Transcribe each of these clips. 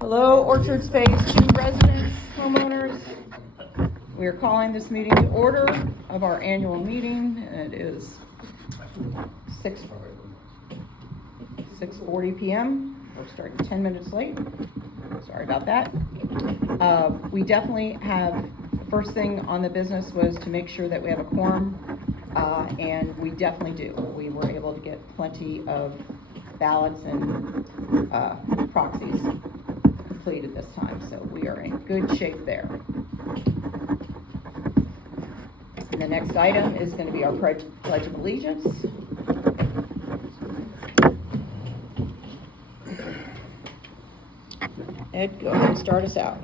Hello, Orchards Phase 2 residents, homeowners. We are calling this meeting to order of our annual meeting. It is 6:40 p.m. We're starting 10 minutes late. Sorry about that. We definitely have, the first thing on the business was to make sure that we have a quorum, and we definitely do. We were able to get plenty of ballots and proxies completed this time, so we are in good shape there. And the next item is going to be our Pledge of Allegiance. Ed, go ahead and start us out.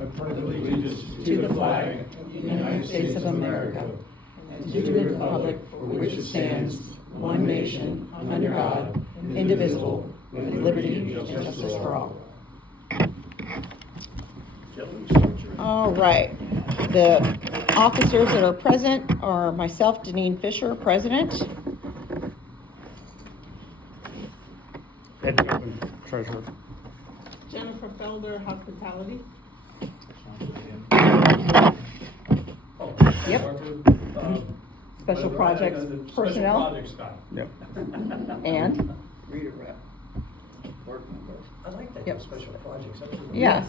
I pledge allegiance To the flag of the United States of America, and to the republic for which it stands, one nation, under God, indivisible, with liberty and justice for all. All right. The officers that are present are myself, Deneen Fisher, President. Ed Goodwin, Treasurer. Jennifer Felder, Hospitality. Yep. Special projects personnel. Special projects guy. Yep. And? Reader rep, board member. I like that, Yep. special projects. That was a- Yes.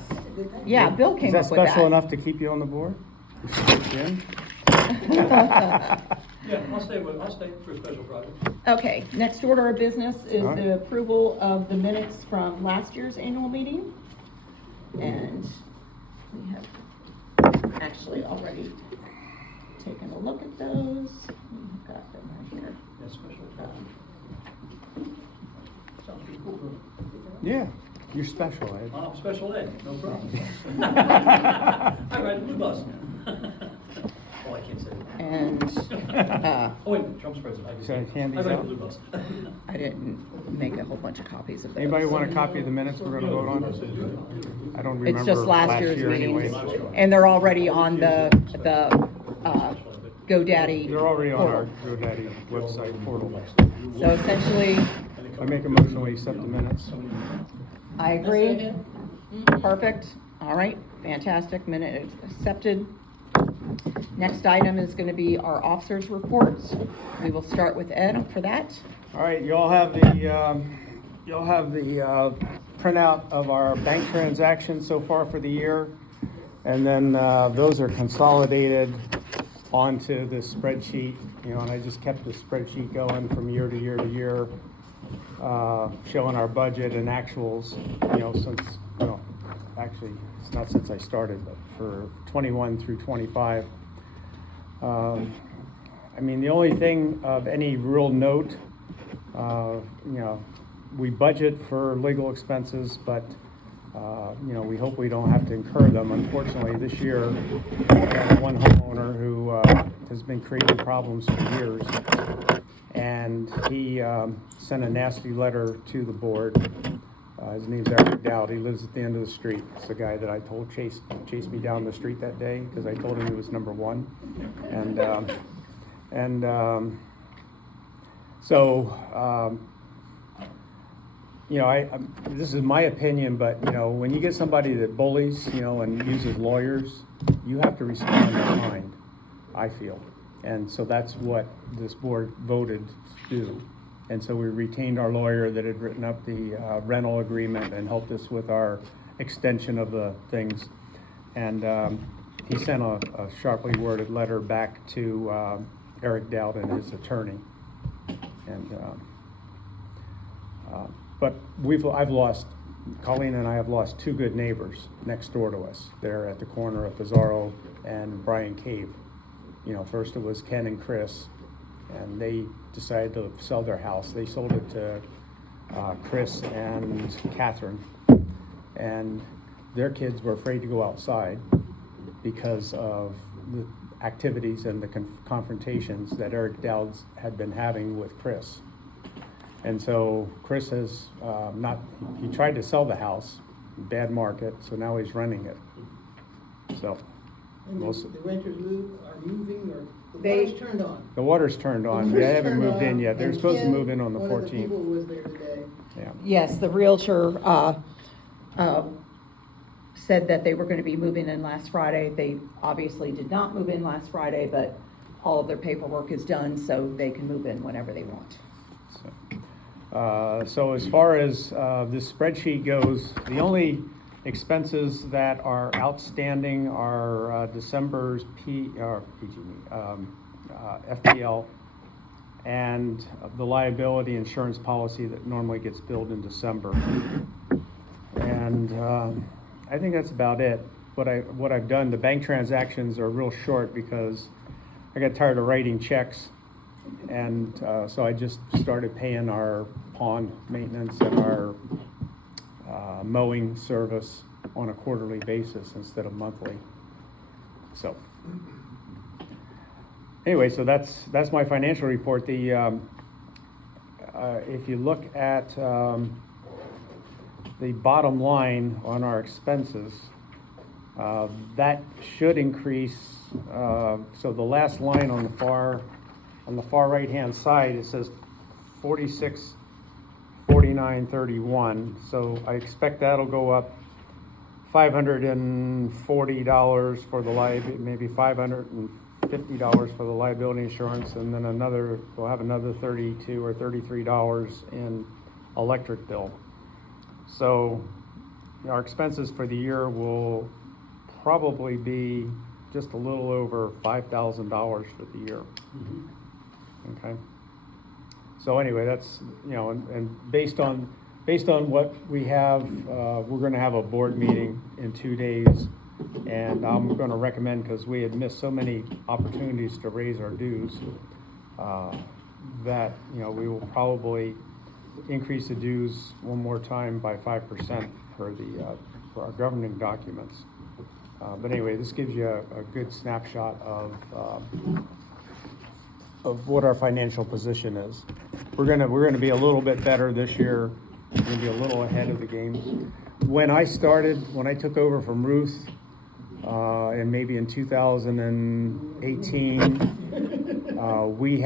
Yeah, Bill Is came that up with that. special enough to keep you on the board? Jim? Yeah, I'll stay for special projects. Okay, next order of business is All right. the approval of the minutes from last year's annual meeting. And we have actually already taken a look at those. We've got them right here. Yeah, special projects. Sounds pretty cool. Yeah, you're special, Ed. Special ed, no problem. I ride the blue bus. Oh, I can't say that. And Oh, wait, Trump's president. So hand I these ride out? the blue bus. I didn't make a whole bunch of copies of those. Anybody want a copy of the minutes we're gonna vote on? I don't remember It's just last year's year meetings, anyway. and they're already on the GoDaddy They're already on our portal. GoDaddy website portal. So essentially, I make a motion, we accept the minutes. I agree. Perfect. All right, fantastic. Minute accepted. Next item is going to be our officers' reports. We will start with Ed for that. All right, you all have the printout of our bank transactions so far for the year. And then those are consolidated onto this spreadsheet, and I just kept the spreadsheet going from year to year to year, showing our budget and actuals, since, actually, it's not since I started, but for 21 through 25. The only thing of any real note, we budget for legal expenses, but we hope we don't have to incur them. Unfortunately, this year, we have one homeowner who has been creating problems for years, and he sent a nasty letter to the board. His name's Eric Dowd. He lives at the end of the street. It's the guy that I told chased me down the street that day because I told him he was number one, this is my opinion, but when you get somebody that bullies, and uses lawyers, you have to respond in kind, I feel. And so that's what this board voted to do. And so we retained our lawyer that had written up the rental agreement and helped us with our extension of the things. And he sent a sharply worded letter back to Eric Dowd and his attorney. And but Colleen and I have lost two good neighbors next door to us. They're at the corner of Pizarro and Bryan Cave. First it was Ken and Chris, and they decided to sell their house. They sold it to Chris and Catherine, and their kids were afraid to go outside because of the activities and the confrontations that Eric Dowd had been having with Chris. And so Chris has he tried to sell the house, bad market, so now he's renting it. So And most the renters are moving, or the They- water's turned on? the water's turned on. The They water's haven't turned moved in on, yet. They're and supposed to Ken, move in on the one of the 14th. people was there today. Yeah. Yes, the realtor said that they were gonna be moving in last Friday. They obviously did not move in last Friday, but all of their paperwork is done, so they can move in whenever they want. So as far as this spreadsheet goes, the only expenses that are outstanding are December's FPL and the liability insurance policy that normally gets billed in December. And I think that's about it. What I've done, the bank transactions are real short because I got tired of writing checks. And so I just started paying our pond maintenance and our mowing service on a quarterly basis instead of monthly. So anyway, so that's my financial report. The if you look at the bottom line on our expenses, that should increase. So the last line on the far right hand side, it says 4649.31. So I expect that'll go up $540 for the maybe $550 for the liability insurance, and then we'll have another $32 or $33 in electric bill. So our expenses for the year will probably be just a little over $5,000 for the year. Okay. So anyway, that's, and based on what we have, we're going to have a board meeting in 2 days, and I'm going to recommend, because we had missed so many opportunities to raise our dues, that we will probably increase the dues one more time by 5% for our governing documents. But anyway, this gives you a good snapshot of what our financial position is. We're gonna be a little bit better this year. We're gonna be a little ahead of the game. When I took over from Ruth, and maybe in 2018, we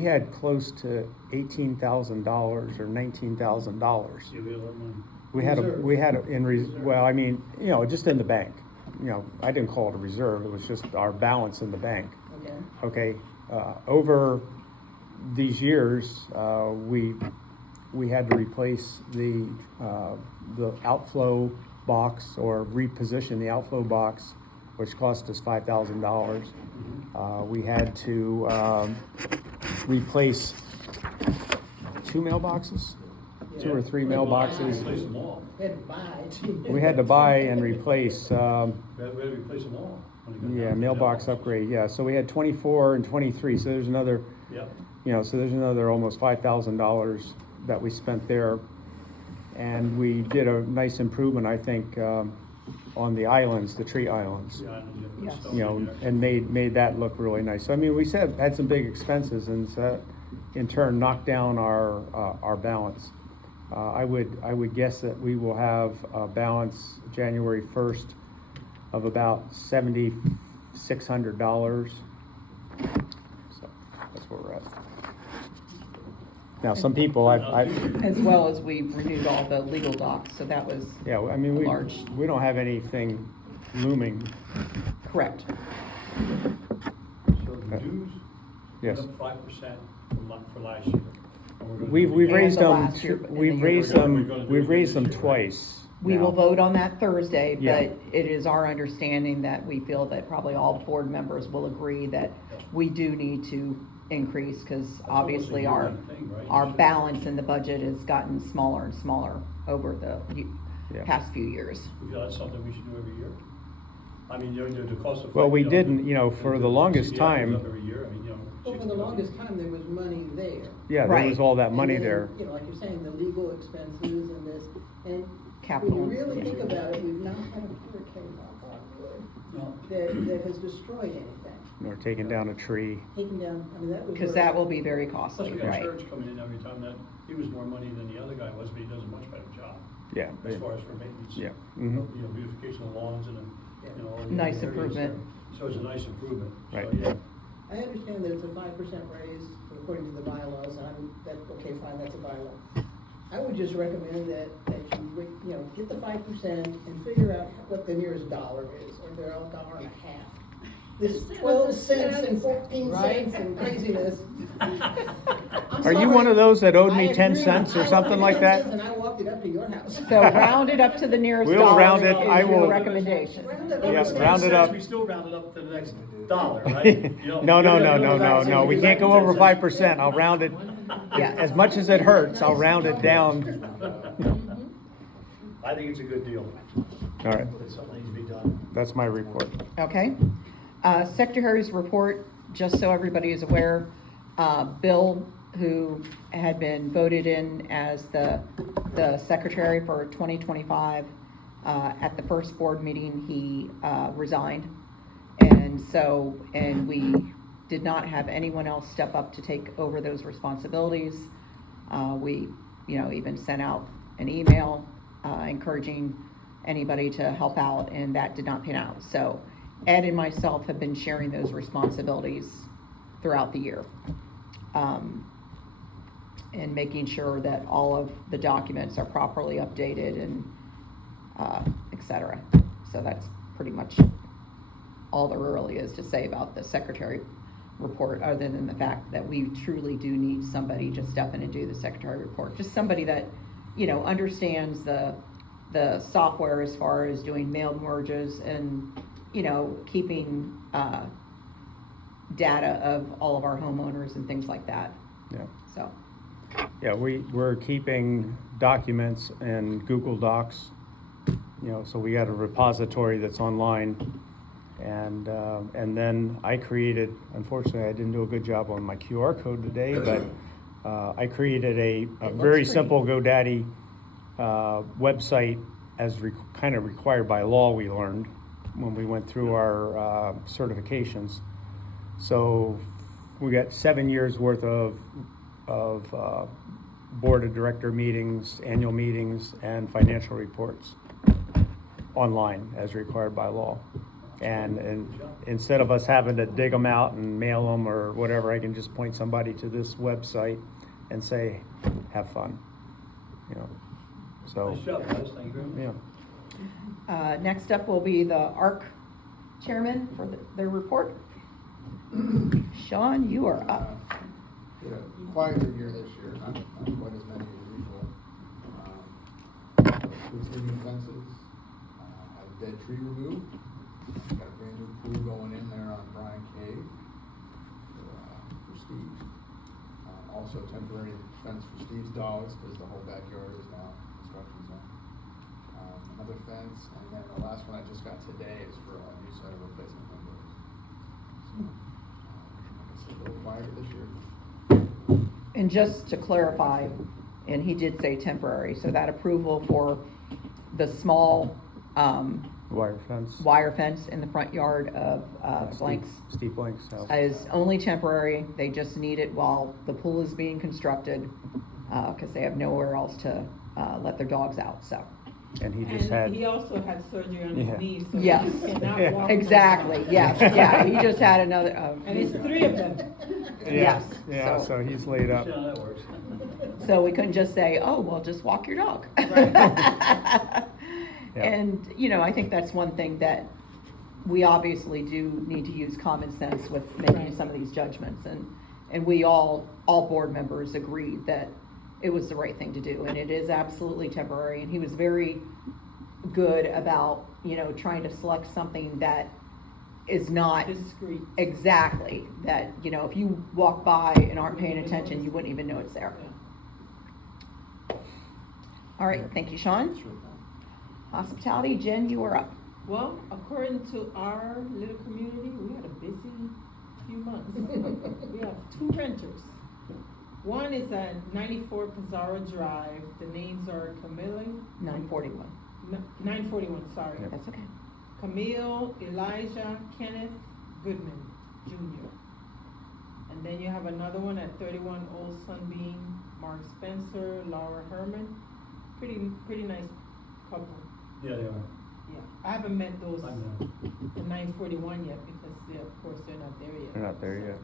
had close to $18,000 or $19,000. We had just in the bank. I didn't call it a reserve. It was just our balance in the bank. Okay. Over these years, we had to replace the outflow box, or reposition the outflow box, which cost us $5,000. We had to replace 2 mailboxes, 2 or 3 mailboxes. Replace them all. We had to buy and replace. We had to replace them all. Yeah, mailbox upgrade. Yeah, so we had 24 and 23. So there's another. Yep. So there's another almost $5,000 that we spent there, and we did a nice improvement, I think, on the islands, the tree islands. Yes. And made that look really nice. So I mean, we had some big expenses, and so in turn knocked down our balance. I would guess that we will have a balance January 1st of about $7,600. So that's where we're at. Now, some people As well as we renewed all the legal docs, so that was yeah, I mean, large. we don't have anything looming. correct. So the dues Yes. went up 5% for last year. And we're gonna We've do it raised the them. last year, but in the We've year raised we're them. gonna do We've it raised this them year. twice. We will now. vote on that Thursday, Yeah. but it is our understanding that we feel that probably all board members will agree that we do need to increase, because obviously our balance in the budget has gotten smaller and smaller over the Yeah. past few years. We feel that's something we should do every year. I mean, the cost of. Well, we didn't. For the longest CPI goes time. up every year. I mean, Well, for the longest time, there was money there. Yeah, there was Right. all that money And then, there. like you're saying, the legal expenses and this, and Capital. when you really think about it, we've not had a hurricane, knock on wood, No. that has destroyed anything. Or taking down a tree. Taking down, I mean, that was. Because that will be very costly, Plus, we got right? Church coming in every time. That he was more money than the other guy was, but he does a much better job Yeah. as far as for maintenance. Yeah. Beautification of lawns and all the Nice areas improvement. there. So it's a nice improvement. Right. So, yeah. I understand that it's a 5% raise according to the bylaws, and that's okay, fine, that's a bylaw. I would just recommend that you get the 5% and figure out what the nearest dollar is, or they're all $1.50. This 12 cents and 14 cents and craziness. Are you one of those that owed me 10 cents or something like that? And I walked it up to your house. So round it up to the nearest We'll dollar round it. is I your will- recommendation. Round it Yeah, up. It's 10 round it cents, up. We still round it up to the next dollar, right? You know, No, no, you're no, gonna no, go back no, and no, say, we "Give can't back go 10 over cents." 5%, I'll round it, Yes. as much as it hurts, I'll round it down. I think it's a good deal. All right, It's something that needs to be done. that's my report. Okay. Secretary's report, just so everybody is aware, Bill, who had been voted in as the secretary for 2025, at the first board meeting, he resigned. And we did not have anyone else step up to take over those responsibilities. We, even sent out an email encouraging anybody to help out, and that did not pan out. So Ed and myself have been sharing those responsibilities throughout the year. And making sure that all of the documents are properly updated and et cetera. So that's pretty much all there really is to say about the secretary report, other than the fact that we truly do need somebody to step in and do the secretary report. Just somebody that, understands the software as far as doing mail merges and, keeping data of all of our homeowners and things like that. Yeah. So, Yeah, we're keeping documents in Google Docs, so we got a repository that's online. And then I created, unfortunately, I didn't do a good job on my QR code today, but I created a very simple GoDaddy website as kind of required by law, we learned when we went through our certifications. So we got 7 years worth of board of director meetings, annual meetings, and financial reports online as required by law. And instead of us having to dig them out and mail them or whatever, I can just point somebody to this website and say, have fun, so. Nice job, guys, thank you very much. Yeah. next up will be the ARC chairman for their report. Sean, you are up. Yeah, quieter year this year, not quite as many as usual. With new fences, had a dead tree removed. Got a brand new pool going in there on Bryan Cave for Steve. Also temporary fence for Steve's dogs, because the whole backyard is now construction zone. Another fence, and then the last one I just got today is for a new set of replacement windows. So, like I said, a little quieter this year. And just to clarify, and he did say temporary, so that approval for the small Wire fence. in the front yard of Blank's Steve Blank's house. is only temporary. They just need it while the pool is being constructed, because they have nowhere else to let their dogs out, so. And he just had. And he also had surgery on Yeah. his knee, so Yes. he cannot Yeah. walk. Exactly, yes, yeah, he just had another, And it's 3 of them. yes, Yeah, so he's laid up. See how that works. so we couldn't just say, oh, well, just walk your dog. Yeah. And, I think that's one thing that we obviously do need to use common sense with making Right. some of these judgments. And we all board members agreed that it was the right thing to do, and it is absolutely temporary. And he was very good about, trying to select something that is not Discreet. exactly that, if you walk by and aren't paying attention, you wouldn't even know it's there. Yeah. All right, thank you, Sean. Hospitality, Jen, you are up. Well, according to our little community, we had a busy few months. We have 2 renters. One is at 94 Pizarro Drive. The names are Camille. 941. 941, sorry. That's okay. Camille, Elijah, Kenneth Goodman, Jr. And then you have another one at 31 Old Sunbeam, Mark Spencer, Laura Herman. Pretty nice couple. Yeah, they are. Yeah, I haven't met those, I know. the 941 yet, because of course, they're not there yet. They're not there yet.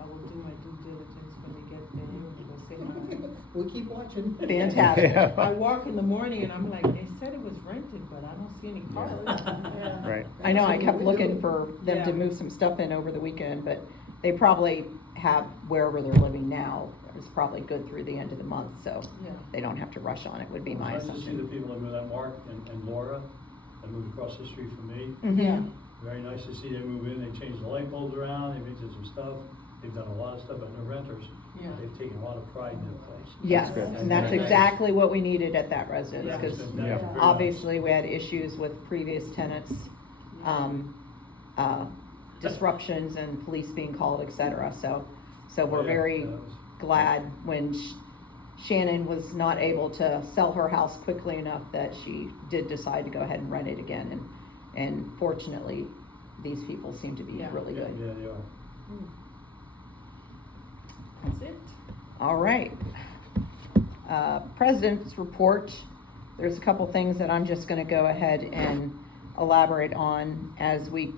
I will do my due diligence when we get there, because say hi. We keep watching. Fantastic. Yeah. I walk in the morning and I'm like, they said it was rented, but I don't see any cars. Yeah. Right. I know, I kept That's what we looking do. for them to Yeah. move some stuff in over the weekend, but they probably have wherever they're living now, it's probably good through the end of the month, so Yeah. they don't have to rush on it, would be my Nice to see the assumption. people that moved, that Mark and Laura, that moved across the street from me. Mhm. Yeah. Very nice to see them move in, they changed the light bulbs around, they did some stuff, they've done a lot of stuff, and they're renters. Yeah. They've taken a lot of pride in their place. Yes, That's good. and that's Very nice. exactly what we needed at that residence, Yeah. because It's been very nice. obviously we had issues with previous tenants, disruptions and police being called, et cetera, so we're Yeah, very that was- glad when Shannon was not able to sell her house quickly enough that she did decide to go ahead and rent it again, and fortunately, these people seem to be Yeah. really Yeah, good. yeah, they are. That's it. All right. President's report, there's a couple things that I'm just gonna go ahead and elaborate on as we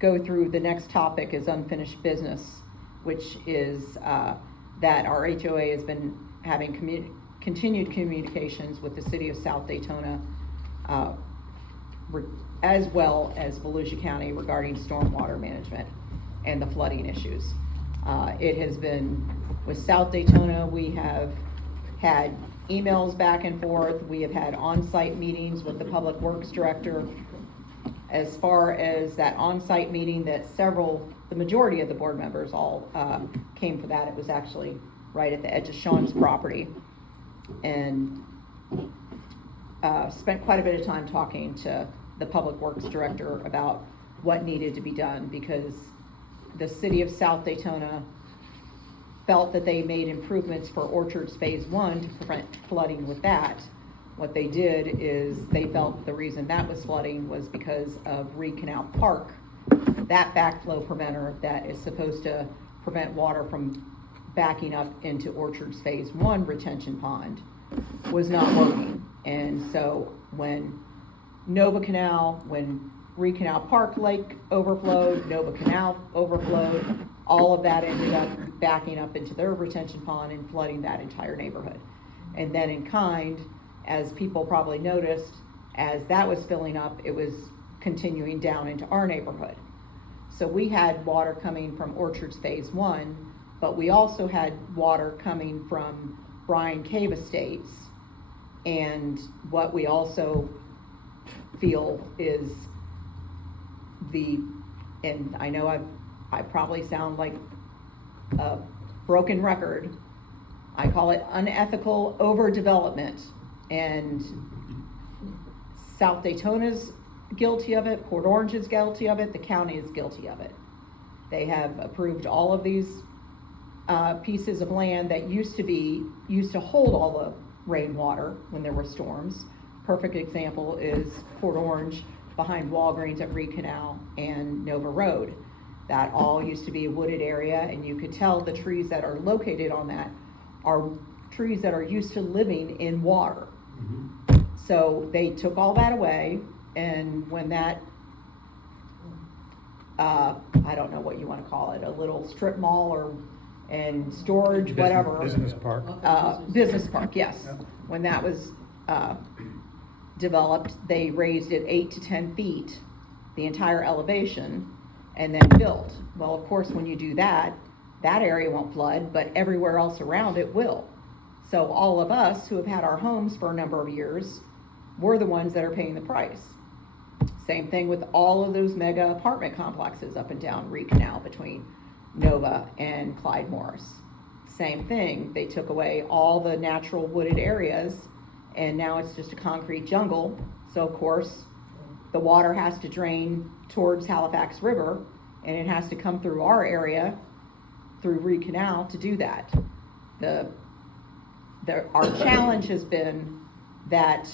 go through. The next topic is unfinished business, which is, that our HOA has been having continued communications with the city of South Daytona, as well as Volusia County regarding stormwater management and the flooding issues. It has been, with South Daytona, we have had emails back and forth, we have had on-site meetings with the Public Works Director. As far as that on-site meeting that the majority of the board members all came for that, it was actually right at the edge of Sean's property. And spent quite a bit of time talking to the Public Works Director about what needed to be done, because the city of South Daytona felt that they made improvements for Orchards Phase 1 to prevent flooding with that. What they did is they felt the reason that was flooding was because of Reed Canal Park. That backflow preventer that is supposed to prevent water from backing up into Orchards Phase 1 retention pond was not working. And so when Reed Canal Park Lake overflowed, Nova Canal overflowed, all of that ended up backing up into their retention pond and flooding that entire neighborhood. And then in kind, as people probably noticed, as that was filling up, it was continuing down into our neighborhood. So we had water coming from Orchards Phase 1, but we also had water coming from Bryan Cave Estates. And what we also feel is and I know I probably sound like a broken record, I call it unethical overdevelopment. And South Daytona's guilty of it, Port Orange is guilty of it, the county is guilty of it. They have approved all of these pieces of land that used to hold all the rainwater when there were storms. Perfect example is Port Orange behind Walgreens at Reed Canal and Nova Road. That all used to be a wooded area, and you could tell the trees that are located on that are trees that are used to living in water. So they took all that away, and when that, I don't know what you wanna call it, a little strip mall and storage, whatever. Business park. Business park, yes. Yep. When that was, developed, they raised it 8 to 10 feet, the entire elevation, and then built. Well, of course, when you do that, that area won't flood, but everywhere else around it will. So all of us who have had our homes for a number of years, we're the ones that are paying the price. Same thing with all of those mega apartment complexes up and down Reed Canal between Nova and Clyde Morris. Same thing, they took away all the natural wooded areas, and now it's just a concrete jungle. So of course, the water has to drain towards Halifax River, and it has to come through our area, through Reed Canal, to do that. Our challenge has been that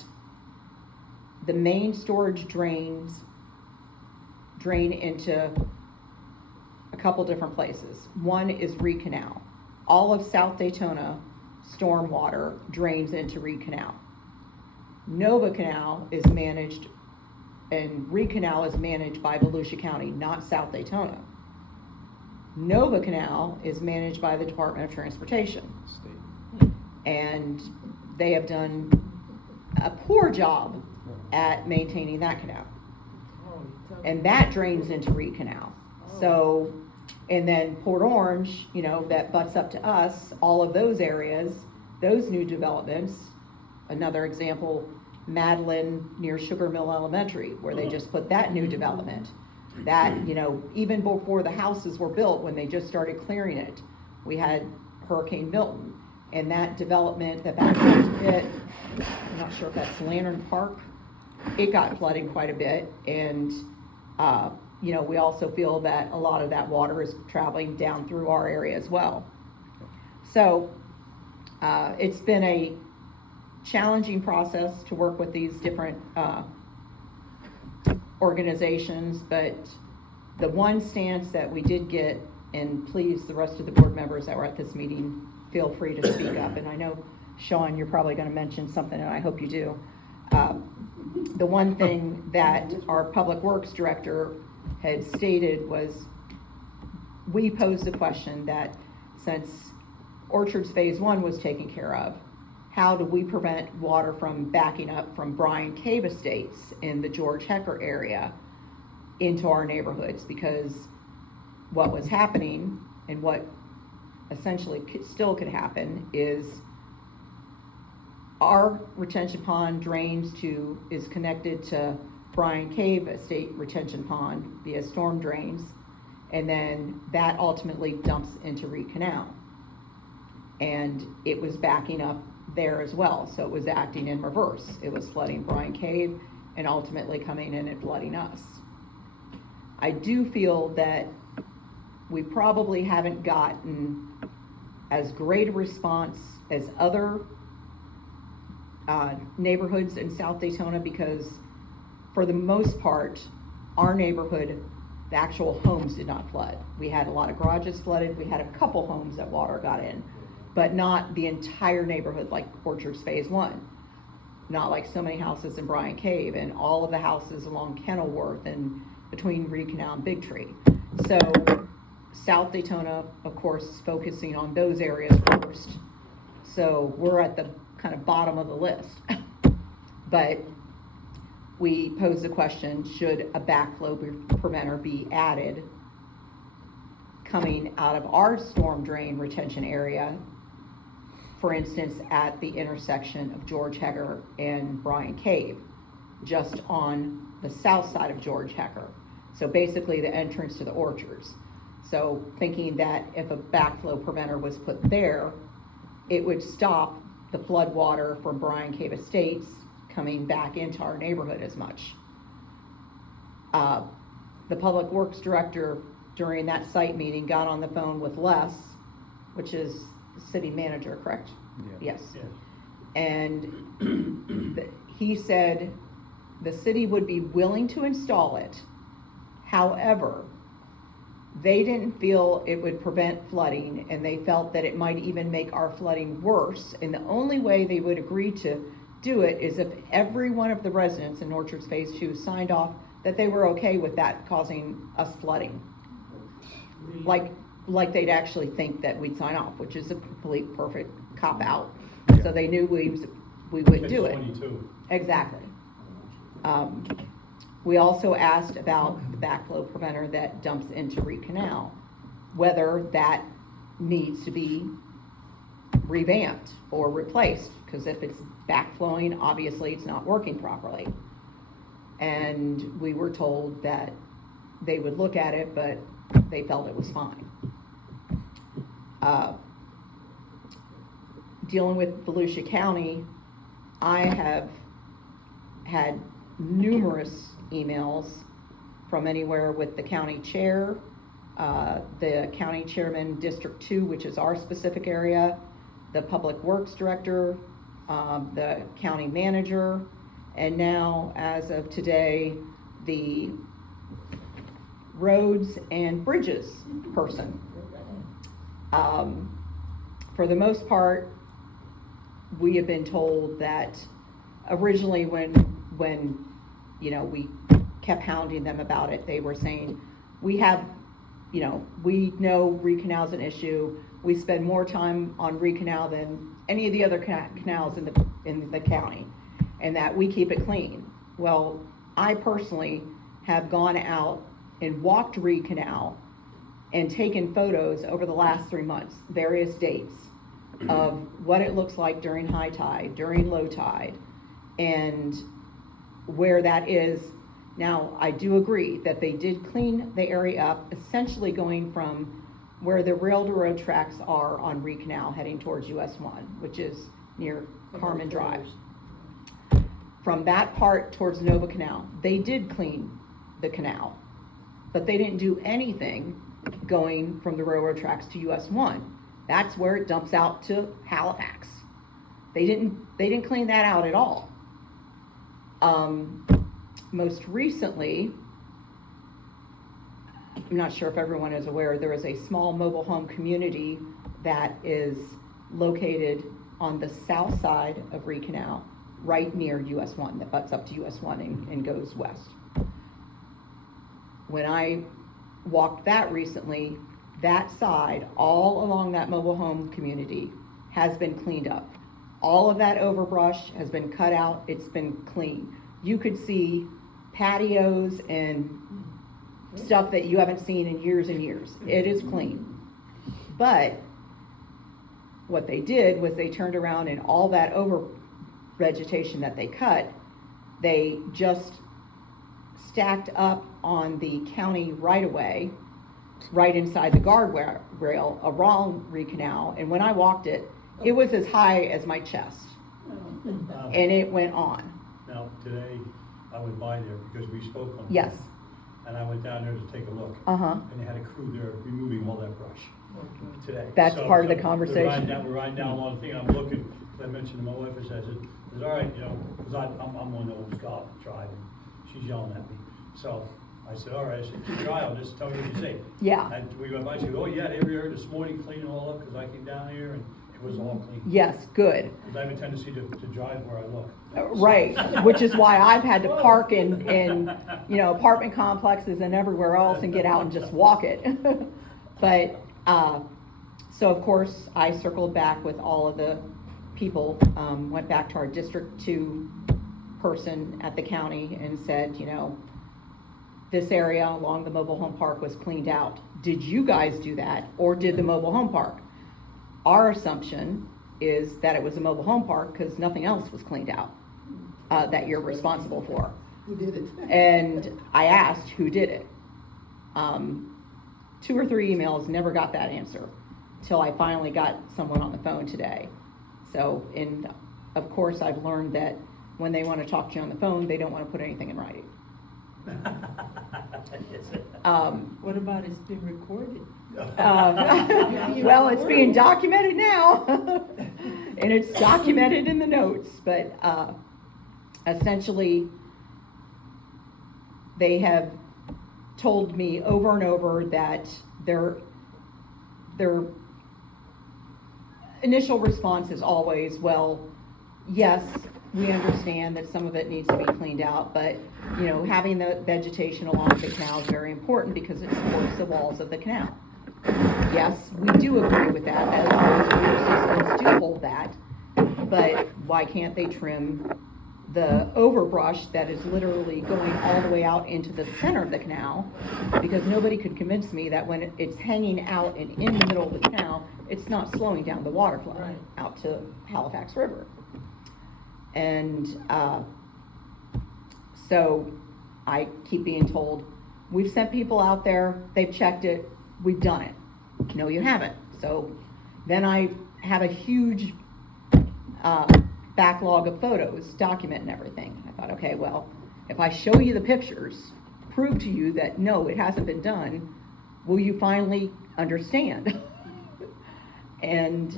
the main storage drain into a couple different places. One is Reed Canal. All of South Daytona stormwater drains into Reed Canal. Nova Canal is managed, and Reed Canal is managed by Volusia County, not South Daytona. Nova Canal is managed by the Department of Transportation. And they have done a poor job at maintaining that canal. Oh, you tell me. And that drains into Reed Canal. So, and then Port Orange, you know, that butts up to us, all of those areas, those new developments. Another example, Madeline near Sugar Mill Elementary, where they just put that new development. That, you know, even before the houses were built, when they just started clearing it, we had Hurricane Milton. And that development, that back it, I'm not sure if that's Lantern Park, it got flooded quite a bit. And, you know, we also feel that a lot of that water is traveling down through our area as well. So, it's been a challenging process to work with these different, organizations, but the one stance that we did get, and please, the rest of the board members that were at this meeting, feel free to speak up. And I know, Sean, you're probably gonna mention something, and I hope you do. The one thing that our Public Works Director had stated was, we posed the question that since Orchards Phase 1 was taken care of, how do we prevent water from backing up from Bryan Cave Estates in the George Hecker area into our neighborhoods? Because what was happening, and what essentially still could happen, is our retention pond is connected to Bryan Cave Estate retention pond via storm drains, and then that ultimately dumps into Reed Canal. And it was backing up there as well, so it was acting in reverse. It was flooding Bryan Cave and ultimately coming in and flooding us. I do feel that we probably haven't gotten as great a response as other neighborhoods in South Daytona, because for the most part, our neighborhood, the actual homes did not flood. We had a lot of garages flooded, we had a couple homes that water got in, but not the entire neighborhood like Orchards Phase 1. Not like so many houses in Bryan Cave and all of the houses along Kenilworth and between Reed Canal and Big Tree. So South Daytona, of course, is focusing on those areas first. So we're at the kind of bottom of the list. But we posed the question, should a backflow preventer be added coming out of our storm drain retention area, for instance, at the intersection of George Hecker and Bryan Cave, just on the south side of George Hecker. So basically the entrance to the orchards. So thinking that if a backflow preventer was put there, it would stop the flood water from Bryan Cave Estates coming back into our neighborhood as much. The Public Works Director during that site meeting got on the phone with Les, which is the city manager, correct? Yeah. Yes. And he said the city would be willing to install it. However, they didn't feel it would prevent flooding, and they felt that it might even make our flooding worse. And the only way they would agree to do it is if every one of the residents in Orchards Phase 2 signed off that they were okay with that causing us flooding. Like they'd actually think that we'd sign off, which is a complete perfect cop-out. Yeah. So they knew we wouldn't do it. 22. Exactly. We also asked about the backflow preventer that dumps into Reed Canal, whether that needs to be revamped or replaced, because if it's backflowing, obviously it's not working properly. And we were told that they would look at it, but they felt it was fine. Dealing with Volusia County, I have had numerous emails from anywhere with the county chair, the county chairman, District 2, which is our specific area, the Public Works Director, the county manager, and now, as of today, the roads and bridges person. For the most part, we have been told that originally when you know, we kept hounding them about it, they were saying, we know Reed Canal's an issue, we spend more time on Recanal than any of the other canals in the county, and that we keep it clean. Well, I personally have gone out and walked Recanal and taken photos over the last 3 months, various dates, of what it looks like during high tide, during low tide, and where that is. Now, I do agree that they did clean the area up, essentially going from where the rail-to-road tracks are on Recanal heading towards US 1, which is near Carmen Drive. From that part towards Nova Canal, they did clean the canal, but they didn't do anything going from the railroad tracks to US 1. That's where it dumps out to Halifax. They didn't clean that out at all. Most recently, I'm not sure if everyone is aware, there is a small mobile home community that is located on the south side of Recanal, right near US 1, that butts up to US 1 and goes west. When I walked that recently, that side, all along that mobile home community, has been cleaned up. All of that overbrush has been cut out, it's been clean. You could see patios and stuff that you haven't seen in years and years. It is clean. But what they did was they turned around and all that over vegetation that they cut, they just stacked up on the county right-of-way, right inside the guardrail around Recanal. And when I walked it, it was as high as my chest, and it went on. Now, today, I went by there because we spoke on. Yes. And I went down there to take a look. Uh-huh. And they had a crew there removing all that brush today. That's So- part of the so conversation. We're riding down along the thing, I'm looking, 'cause I mentioned to my wife, I said, all right, you know, cause I'm on the old Scott drive, and she's yelling at me. So I said, all right, I said, keep your eye on this, tell me what you say. Yeah. And we went by, she said, oh yeah, they were here this morning cleaning it all up, cause I came down here and it was all clean. Yes, good. Cause I have a tendency to drive where I look. Right, which is why I've had to park in apartment complexes and everywhere else and get out and just walk it. But, so of course, I circled back with all of the people, went back to our District 2 person at the county and said, this area along the mobile home park was cleaned out. Did you guys do that, or did the mobile home park? Our assumption is that it was a mobile home park because nothing else was cleaned out that you're responsible for. Who did it? And I asked who did it. 2 or 3 emails, never got that answer till I finally got someone on the phone today. So, and of course, I've learned that when they want to talk to you on the phone, they don't want to put anything in writing. What about it's been recorded? Well, it's being documented now, and it's documented in the notes, but essentially, they have told me over and over that their initial response is always, well, yes, we understand that some of it needs to be cleaned out, but, having the vegetation along the canal is very important because it supports the walls of the canal. Yes, we do agree with that, those root systems do hold that, but why can't they trim the overbrush that is literally going all the way out into the center of the canal? Because nobody could convince me that when it's hanging out and in the middle of the canal, it's not slowing down the water flow Right. out to Halifax River. And so I keep being told, we've sent people out there, they've checked it, we've done it. No, you haven't. So then I have a huge backlog of photos documenting everything. I thought, okay, well, if I show you the pictures, prove to you that no, it hasn't been done, will you finally understand? And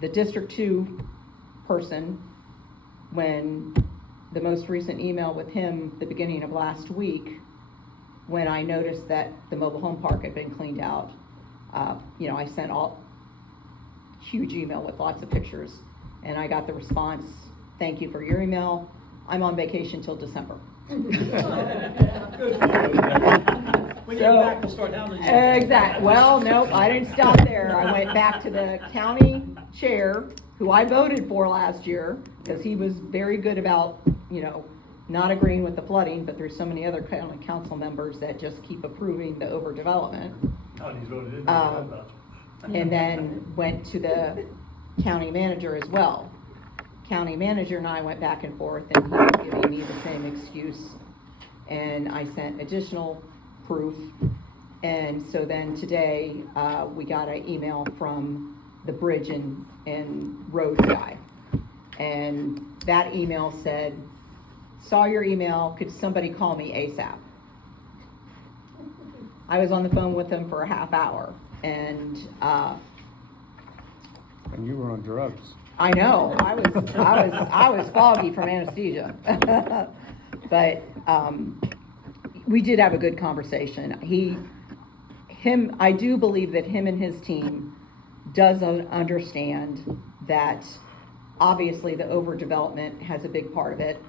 the District 2 person, when the most recent email with him the beginning of last week, when I noticed that the mobile home park had been cleaned out, I sent huge email with lots of pictures, and I got the response, thank you for your email, I'm on vacation till December. Good for you. When you get So- back, we'll start down the. Exactly. Well, nope, I didn't stop there. I went back to the county chair, who I voted for last year, because he was very good about, not agreeing with the flooding, but there's so many other county council members that just keep approving the overdevelopment. Oh, he's voted in. And then went to the county manager as well. County manager and I went back and forth, and he was giving me the same excuse. And I sent additional proof. And so then today, we got an email from the bridge and road guy. And that email said, "Saw your email, could somebody call me ASAP?" I was on the phone with him for a half hour, and you were on drugs. I know, I was foggy from anesthesia. But, we did have a good conversation. I do believe that him and his team does understand that obviously the overdevelopment has a big part of it.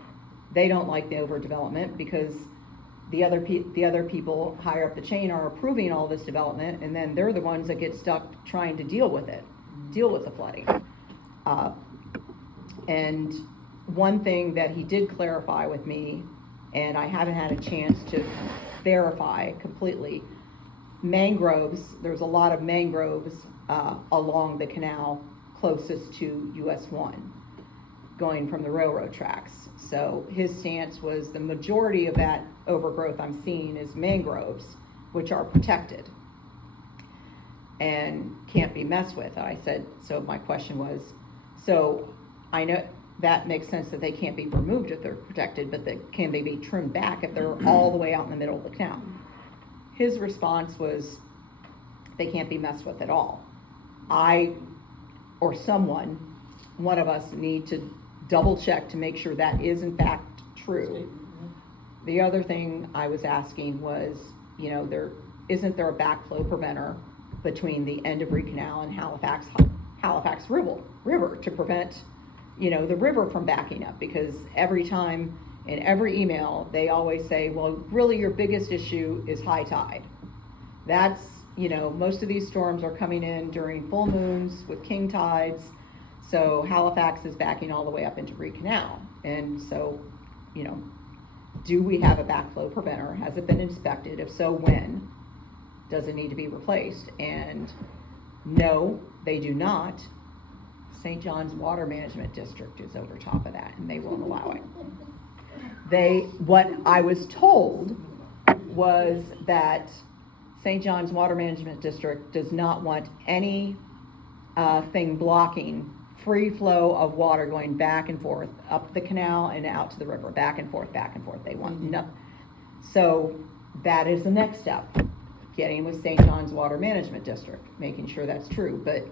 They don't like the overdevelopment because the other people higher up the chain are approving all this development, and then they're the ones that get stuck trying to deal with the flooding. And one thing that he did clarify with me, and I haven't had a chance to verify completely, mangroves, there's a lot of mangroves along the canal closest to US 1, going from the railroad tracks. So his stance was the majority of that overgrowth I'm seeing is mangroves, which are protected and can't be messed with. I said, so my question was, so I know that makes sense that they can't be removed if they're protected, but can they be trimmed back if they're all the way out in the middle of the canal? His response was, they can't be messed with at all. One of us need to double check to make sure that is in fact true. The other thing I was asking was, isn't there a backflow preventer between the end of Reed Canal and Halifax River to prevent, the river from backing up? Because every time in every email, they always say, well, really your biggest issue is high tide. That's, most of these storms are coming in during full moons with king tides. So Halifax is backing all the way up into Reed Canal. And so, do we have a backflow preventer? Has it been inspected? If so, when? Does it need to be replaced? And no, they do not. St. John's Water Management District is over top of that, and they won't allow it. What I was told was that St. John's Water Management District does not want any thing blocking free flow of water going back and forth up the canal and out to the river, back and forth, back and forth. They want nothing. So that is the next step, getting with St. John's Water Management District, making sure that's true. But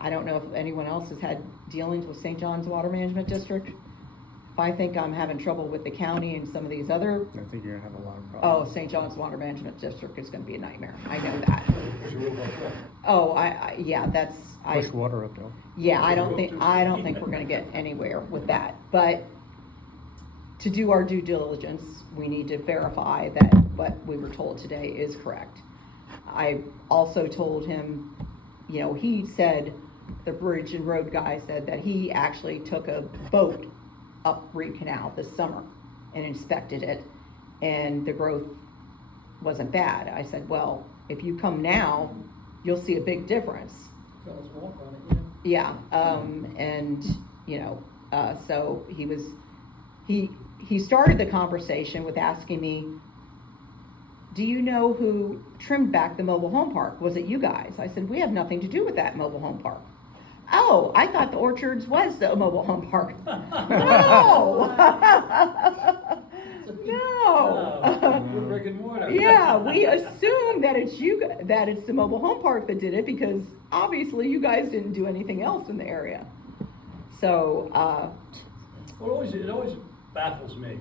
I don't know if anyone else has had dealings with St. John's Water Management District. If I think I'm having trouble with the county and some of these other, I think you're gonna have a lot of problems. oh, St. John's Water Management District is gonna be a nightmare. I know that. What's your rule about that? Oh, yeah, Push water uphill. yeah, I don't think we're gonna get anywhere with that. But to do our due diligence, we need to verify that what we were told today is correct. I also told him, he said, the bridge and road guy said that he actually took a boat up Reed Canal this summer and inspected it, and the growth wasn't bad. I said, well, if you come now, you'll see a big difference. So let's walk on it, Yeah, and, so he started the conversation with asking me, do you know who trimmed back the mobile home park? Was it you guys? I said, we have nothing to do with that mobile home park. Oh, I thought the Orchards was the mobile home park. No! No! We're brick and mortar. Yeah, we assume that it's the mobile home park that did it, because obviously you guys didn't do anything else in the area. So, Well, it always baffles me.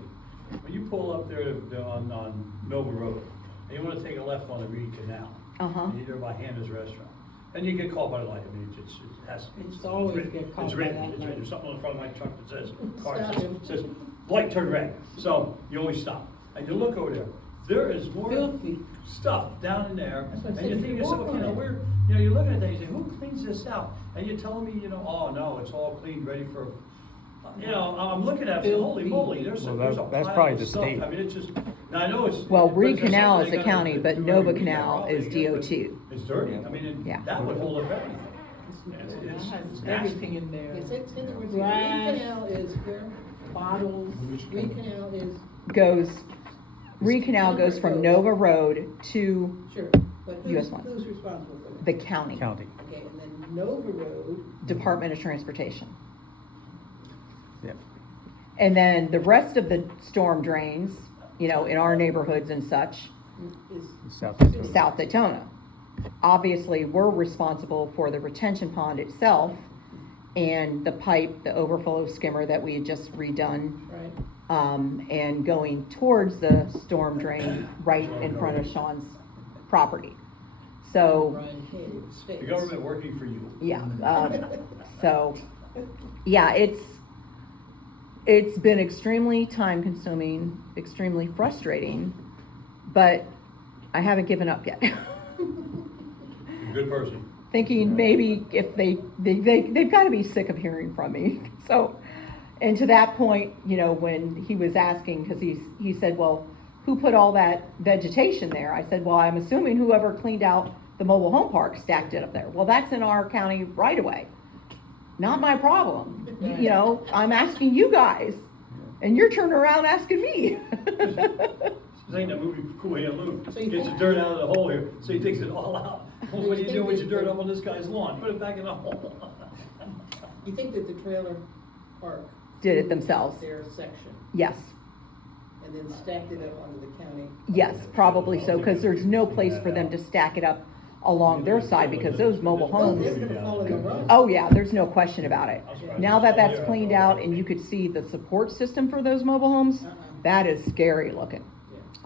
When you pull up there on Nova Road, and you wanna take a left on the Reed Canal, and you're there by Hannah's Restaurant, and you get caught by the light. I mean, it has. It's always written. get caught It's by written. that It's written. light. There's something on the front of my truck that says, car Stop says, it. says, light turn red. So you always stop. And you look over there, there is more Filthy. stuff down in there. That's what I And said, you you think, can yourself, walk you know, on it. we're, you know, you're looking at that, you say, who cleans this out? And you're telling me, you know, oh, no, it's all cleaned, ready for, you know, I'm looking at it, holy Filthy. moly, there's a, Well, there's a that's pile probably of the stuff. state. I mean, it's just, now I know it's. Well, but Reed there's Canal something is a they gotta county, do but every Nova week, Canal probably, is yeah, but DO2. It's dirty, I mean, and Yeah. that would hold up everything. It's That has nasty. everything in there. Okay, say the words again. Trash. Reed Canal is where? Bottles. Reed Canal is, Goes, Reed Canal goes from Nova Road to sure, but US 1. who's responsible for that? the county. County. Okay, and then Nova Road, Department of Transportation. Yeah. And then the rest of the storm drains, you know, in our neighborhoods and such, is. South Dakota. South Daytona. Obviously, we're responsible for the retention pond itself and the pipe, the overflow skimmer that we had just redone, Right, and going towards the storm drain right in front of Sean's property. So, Brian Cave, States. The government working for you. yeah, so, yeah, it's been extremely time consuming, extremely frustrating, but I haven't given up yet. You're a good person. Thinking maybe if they've got to be sick of hearing from me. So, and to that point, you know, when he was asking, because he said, well, who put all that vegetation there? I said, well, I'm assuming whoever cleaned out the mobile home park stacked it up there. Well, that's in our county right away. Not my problem. You know, I'm asking you guys, and you're turning around asking me. This ain't that movie Cool Hand Luke. So you Gets the think- dirt out of the hole here, so he digs it all out. So What do you you do think with that- your dirt up on this guy's lawn? Put it back in the hole. You think that the trailer park. Did it themselves. Their section, Yes, and then stacked it up onto the county. yes, probably so, because there's no place for them to stack it up along their side, because those mobile Well, homes. they're gonna fall in the road. Oh, yeah, there's no question about it. Now that that's cleaned out and you could see the support system for those mobile homes, that is scary looking.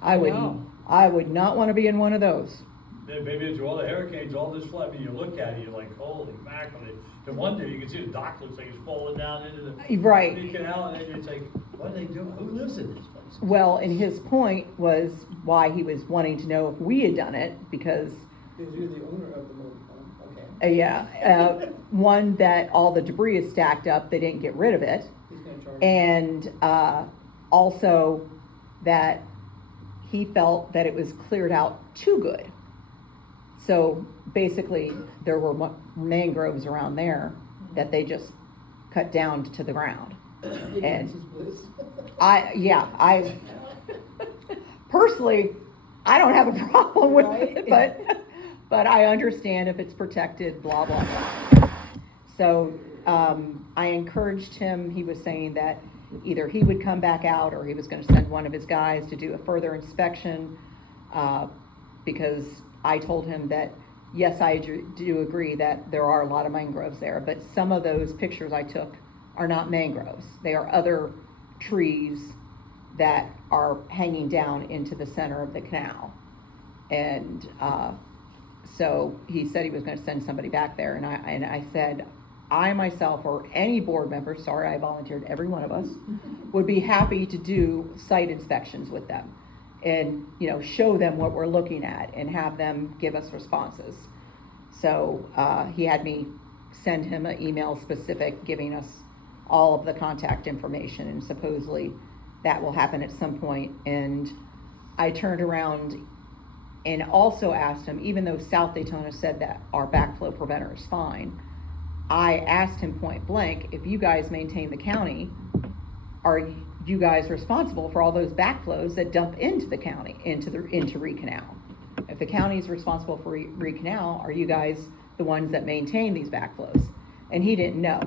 Yeah. I would not want to be in one of those. Then maybe through all the hurricanes, all this flood, I mean, you look at it, you're like, holy mackerel. The one day you can see the dock looks like it's falling down into the. Right. Big canal, and then it's like, what are they doing? Who lives in this place? Well, and his point was why he was wanting to know if we had done it, because, Because you're the owner of the mobile home, okay. yeah, one, that all the debris is stacked up, they didn't get rid of it. He's gonna charge. And also that he felt that it was cleared out too good. So basically, there were mangroves around there that they just cut down to the ground. Ignorance is bliss. I personally, I don't have a problem with it, but I understand if it's protected, blah, blah, blah. So, I encouraged him, he was saying that either he would come back out or he was gonna send one of his guys to do a further inspection, because I told him that, yes, I do agree that there are a lot of mangroves there, but some of those pictures I took are not mangroves. They are other trees that are hanging down into the center of the canal. And so he said he was gonna send somebody back there, and I said, I myself, or any board member, sorry, I volunteered, every one of us, would be happy to do site inspections with them. And, you know, show them what we're looking at and have them give us responses. So, he had me send him an email specific, giving us all of the contact information, and supposedly that will happen at some point. And I turned around and also asked him, even though South Daytona said that our backflow preventer is fine, I asked him point blank, if you guys maintain the county, are you guys responsible for all those backflows that dump into the county, into Reed Canal? If the county is responsible for Reed Canal, are you guys the ones that maintain these backflows? And he didn't know.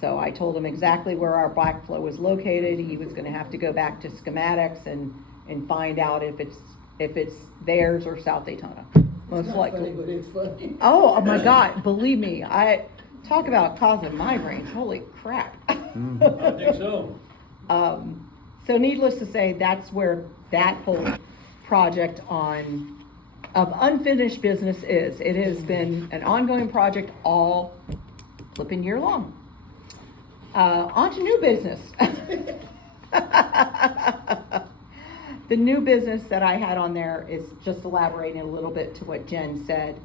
So I told him exactly where our backflow was located. He was gonna have to go back to schematics and find out if it's theirs or South Daytona. Most It's not likely. funny, but it's funny. Oh my God, believe me, I talk about causing migraines, holy crap. I think so. So needless to say, that's where that whole project of unfinished business is. It has been an ongoing project all flipping year long. On to new business. the new business that I had on there is just elaborating a little bit to what Jen said.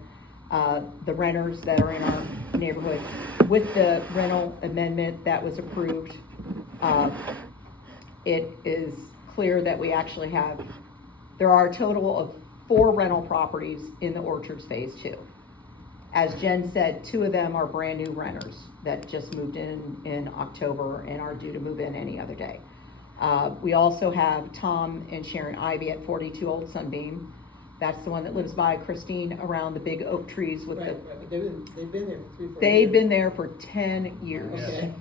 The renters that are in our neighborhood, with the rental amendment that was approved, it is clear that we actually have, there are a total of 4 rental properties in the Orchards Phase 2. As Jen said, 2 of them are brand new renters that just moved in October and are due to move in any other day. We also have Tom and Sharon Ivy at 42 Old Sunbeam. That's the one that lives by Christine around the big oak trees with Right, the. right, but they've been there for 3, 4 years. They've been there for 10 years. Okay.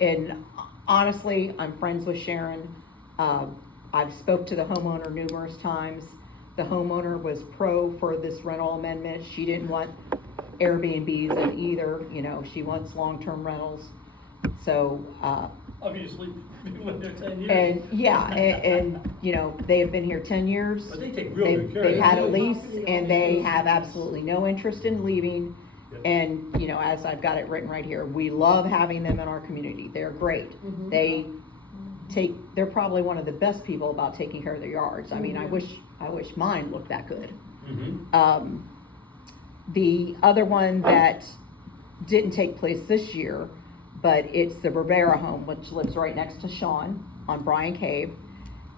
And honestly, I'm friends with Sharon. I've spoke to the homeowner numerous times. The homeowner was pro for this rental amendment. She didn't want Airbnbs in either, you know, she wants long-term rentals. So, Obviously, people live there 10 years. and yeah, and you know, they have been here 10 years. But they take real good care of They've it. had a Really. lease and they have absolutely no interest in leaving. Yep. And, you know, as I've got it written right here, we love having them in our community. They're great. They're probably one of the best people about taking care of their yards. I mean, I wish mine looked that good. The other one that didn't take place this year, but it's the Rivera home, which lives right next to Sean on Bryan Cave.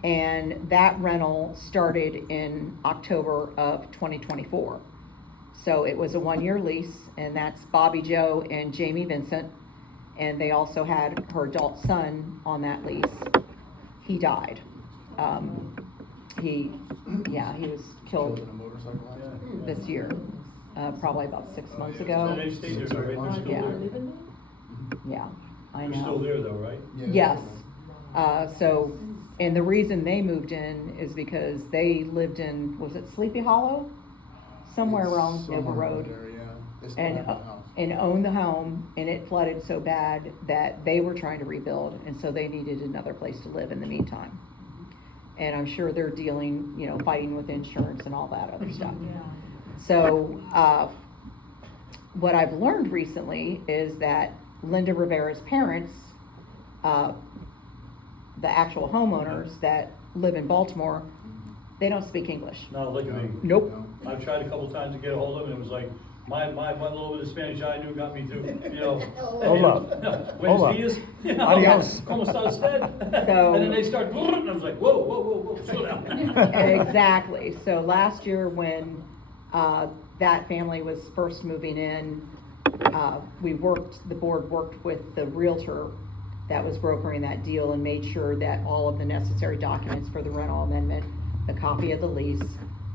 And that rental started in October of 2024. So it was a 1-year lease, and that's Bobby Joe and Jamie Vincent. And they also had her adult son on that lease. He died. He was Killed killed in a motorcycle accident? this year, probably about 6 months So ago. they stayed there, right? They're still Yeah. there. Yeah, I They're still know. there though, right? Yes. So, and the reason they moved in is because they lived in, was it Sleepy Hollow? Somewhere around Nova Somewhere Road. there, yeah. They still And, have the house. and owned the home, and it flooded so bad that they were trying to rebuild, and so they needed another place to live in the meantime. And I'm sure they're dealing, you know, fighting with insurance and all that other stuff. So, what I've learned recently is that Linda Rivera's parents, the actual homeowners that live in Baltimore, they don't speak English. No, look at me. Nope. I've tried a couple times to get a hold of him, and it was like, my one little bit of Spanish I knew got me through, you know. Hold up. Buenos Hold up. dias, you know. Adios. ¿Cómo está usted? So- And then they start, and I was like, whoa, slow down. Exactly. So last year when, that family was first moving in, the board worked with the realtor that was brokering that deal and made sure that all of the necessary documents for the rental amendment, the copy of the lease,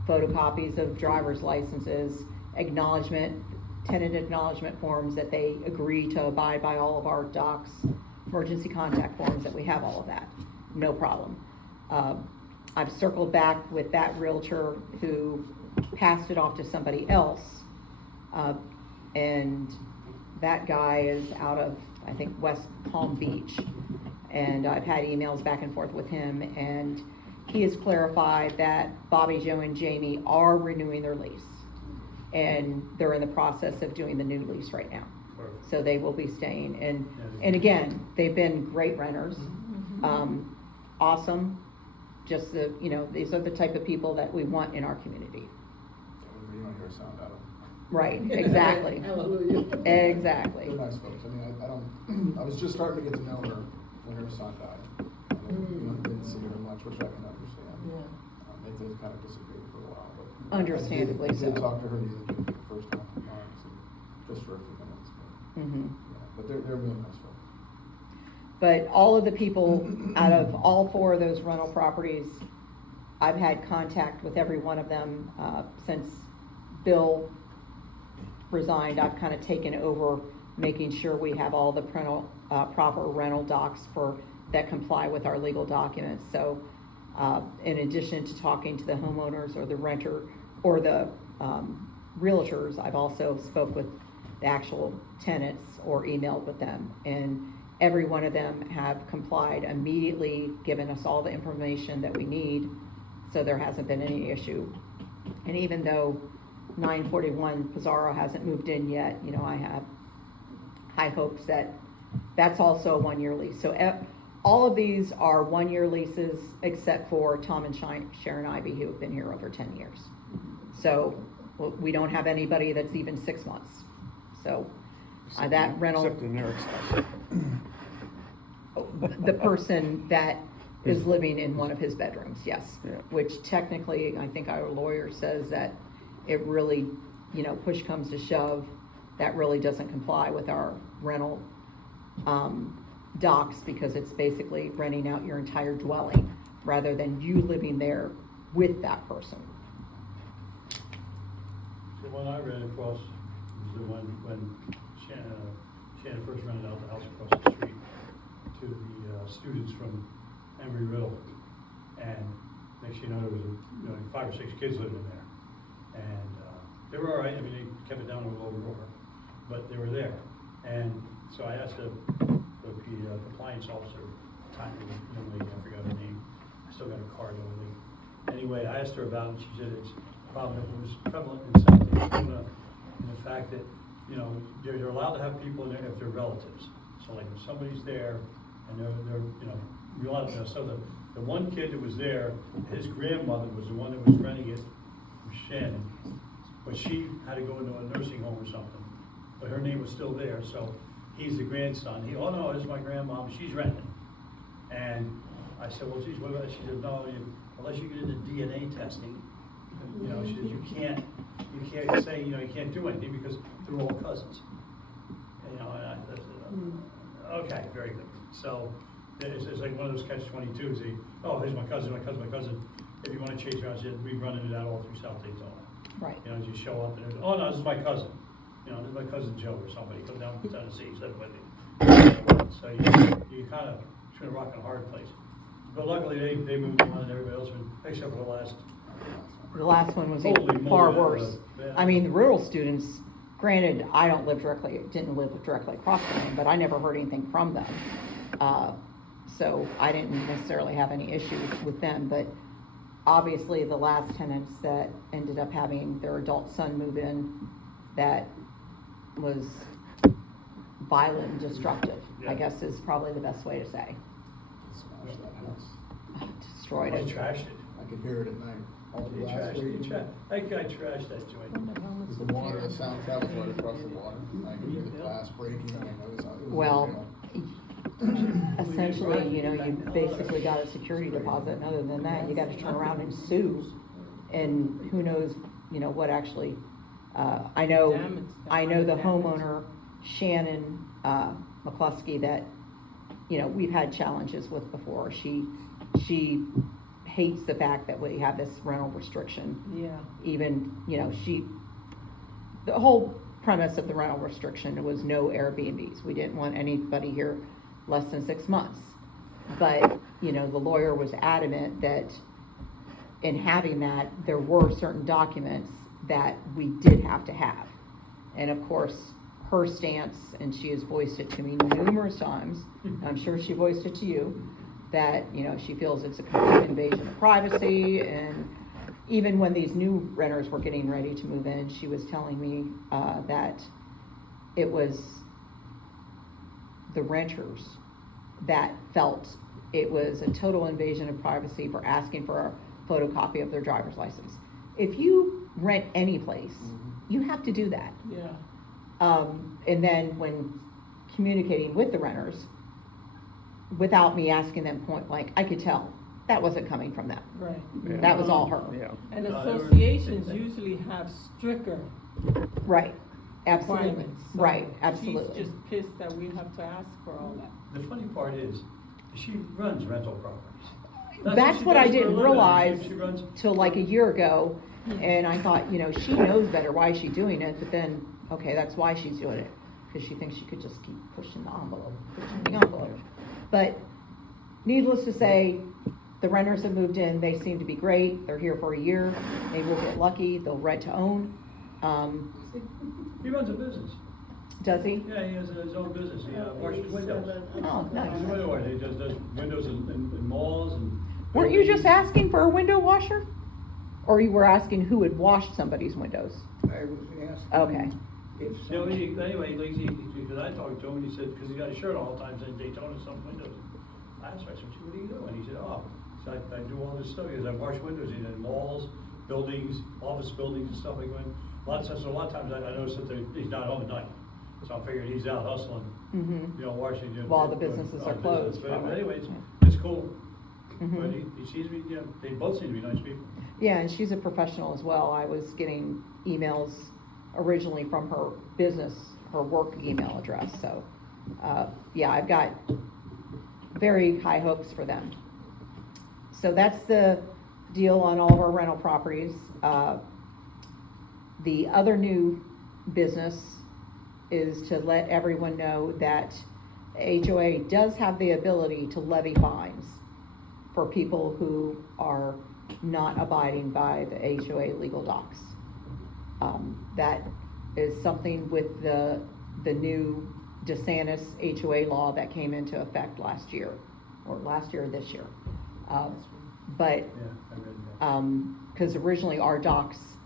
photocopies of driver's licenses, tenant acknowledgement forms that they agree to abide by all of our docs, emergency contact forms, that we have all of that, no problem. I've circled back with that realtor who passed it off to somebody else, and that guy is out of, I think, West Palm Beach, and I've had emails back and forth with him, and he has clarified that Bobby, Joe, and Jamie are renewing their lease, and they're in the process of doing the new lease right now. Perfect. So they will be staying, and again, they've been great renters, awesome, just these are the type of people that we want in our community. You don't hear a sound out of them. Right, exactly. Hallelujah. Exactly. They're nice folks. I mean, I was just starting to get to know her when her son died. Didn't see her much, which I can understand. They just kind of disappeared for a while, but. Understandably I did so. talk to her the other day for the first time in months, and just for a few minutes, but, Mhm. yeah, but they're really nice folks. But all of the people, out of all 4 of those rental properties, I've had contact with every one of them, since Bill resigned. I've kind of taken over making sure we have all the proper rental docs that comply with our legal documents. So, in addition to talking to the homeowners or the renter or the realtors, I've also spoke with the actual tenants or emailed with them, and every one of them have complied immediately, given us all the information that we need, so there hasn't been any issue. And even though 941 Pizarro hasn't moved in yet, I have high hopes that that's also a 1-year lease. So all of these are 1-year leases, except for Tom and Sharon Ivy, who have been here over 10 years. So we don't have anybody that's even 6 months. So that rental, Except in Eric's house. the person that is living in one of his bedrooms, yes. Yeah. Which technically, I think our lawyer says that it really, push comes to shove, that really doesn't comply with our rental docs, because it's basically renting out your entire dwelling rather than you living there with that person. The one I ran across was the one when Shannon first rented out the house across the street to the students from Embry-Riddle. And next thing you know, there was 5 or 6 kids living in there. And they were all right. I mean, they kept it down a little over, but they were there. And so I asked the compliance officer, tiny young lady, I forgot her name. I still got her card over there. Anyway, I asked her about it, and she said it's a problem that was prevalent in South Daytona, in the fact that, they're allowed to have people in there if they're relatives. So like if somebody's there and they're you're allowed to know. So the one kid that was there, his grandmother was the one that was renting it from Shannon, but she had to go into a nursing home or something. But her name was still there, so he's the grandson. Oh no, this is my grandmom, she's renting. And I said, well, geez, what about it? She said, no, unless you get into DNA testing, she says you can't say, you can't do anything because they're all cousins. And I said, okay, very good. So it's like one of those catch-22s. Here's my cousin. If you want to chase around, we've run into that all through South Daytona. Right. You show up and oh no, this is my cousin. This is my cousin Joe or somebody. Come down from Tennessee, he's living with me. So you kind of, it's been a rock and a hard place. But luckily they moved on and everybody else went, except for the last. The last one was Holy even far moly, worse. yeah. I mean, the rural students, granted, I didn't live directly across from them, but I never heard anything from them. So I didn't necessarily have any issues with them, but obviously the last tenants that ended up having their adult son move in, that was violent and destructive, Yeah. I guess is probably the best way to say. Smashed that house. Destroyed I it. trashed it. I could hear it at night. All the You glass trashed breaking. it. That guy trashed that joint. Because the water, the sound travels right across the water. I could hear the glass breaking. I mean, it was Well, essentially, you basically got a security deposit, and other than that, you got to turn around and sue, and who knows, what actually, I know the homeowner, Shannon, McCluskey, that, we've had challenges with before. She hates the fact that we have this rental restriction. Yeah. Even, the whole premise of the rental restriction was no Airbnbs. We didn't want anybody here less than 6 months. But, the lawyer was adamant that in having that, there were certain documents that we did have to have. And of course, her stance, and she has voiced it to me numerous times, I'm sure she voiced it to you, that, she feels it's a complete invasion of privacy. And even when these new renters were getting ready to move in, she was telling me that it was the renters that felt it was a total invasion of privacy for asking for a photocopy of their driver's license. If you rent any place, you have to do that. Yeah. And then when communicating with the renters, without me asking them point blank, I could tell that wasn't coming from them. Right. Yeah. That was all her. Yeah. And No, they were- associations usually have stricter Right, absolutely, requirements. So right, absolutely. She's just pissed that we have to ask for all that. The funny part is, she runs rental properties. That's she what does I for a didn't living. realize She runs. till like a year ago, and I thought, she knows better, why is she doing it? But then, okay, that's why she's doing it, because she thinks she could just keep pushing the envelope. But needless to say, the renters have moved in, they seem to be great, they're here for a year, maybe we'll get lucky, they'll rent to own. He runs a business. Does he? Yeah, he has his own business. He washes windows. Oh, nice. He's a window washer. He does windows in malls and. Weren't you just asking for a window washer? Or you were asking who had washed somebody's windows? I was asking. Okay. If You know, somebody, anyway, because I talked to him, and he said, because he got a shirt all the time saying Daytona some windows. last night. I said, what do you do? And he said, oh, so I do all this stuff. He goes, I wash windows in malls, buildings, office buildings and stuff like that. So a lot of times I notice that he's not home at night. So I'm figuring he's out hustling, Mhm. you know, washing. While the businesses are closed, But probably. anyways, Yeah. it's cool. Mhm. But he seems to be, yeah, they both seem to be nice people. Yeah, and she's a professional as well. I was getting emails originally from her business, her work email address, so, yeah, I've got very high hopes for them. So that's the deal on all of our rental properties. The other new business is to let everyone know that HOA does have the ability to levy fines for people who are not abiding by the HOA legal docs. That is something with the new DeSantis HOA law that came into effect last year, or this year. But, Yeah, I read that. cause originally our docs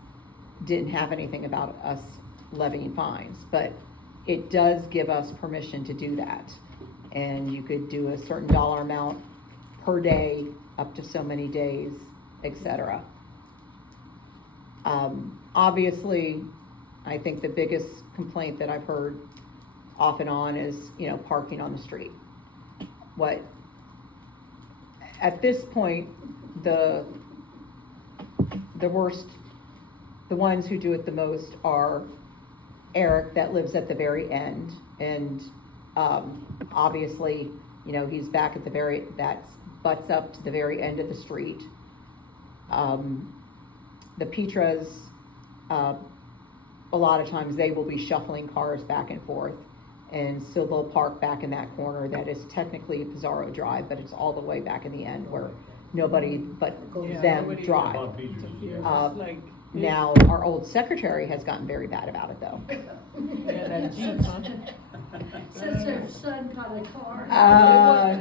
didn't have anything about us levying fines, but it does give us permission to do that. And you could do a certain dollar amount per day, up to so many days, etc. Obviously, I think the biggest complaint that I've heard off and on is, parking on the street. At this point, the worst, the ones who do it the most are Eric, that lives at the very end, and, obviously, he's back at that butts up to the very end of the street. The Petras, a lot of times they will be shuffling cars back and forth, and so they'll park back in that corner that is technically Pizarro Drive, but it's all the way back in the end where nobody but them nobody- drive. Bob Peters, yeah. It's like, Now, our old secretary has gotten very bad about it, though. yeah, that Jeep, huh? Since their son got a car.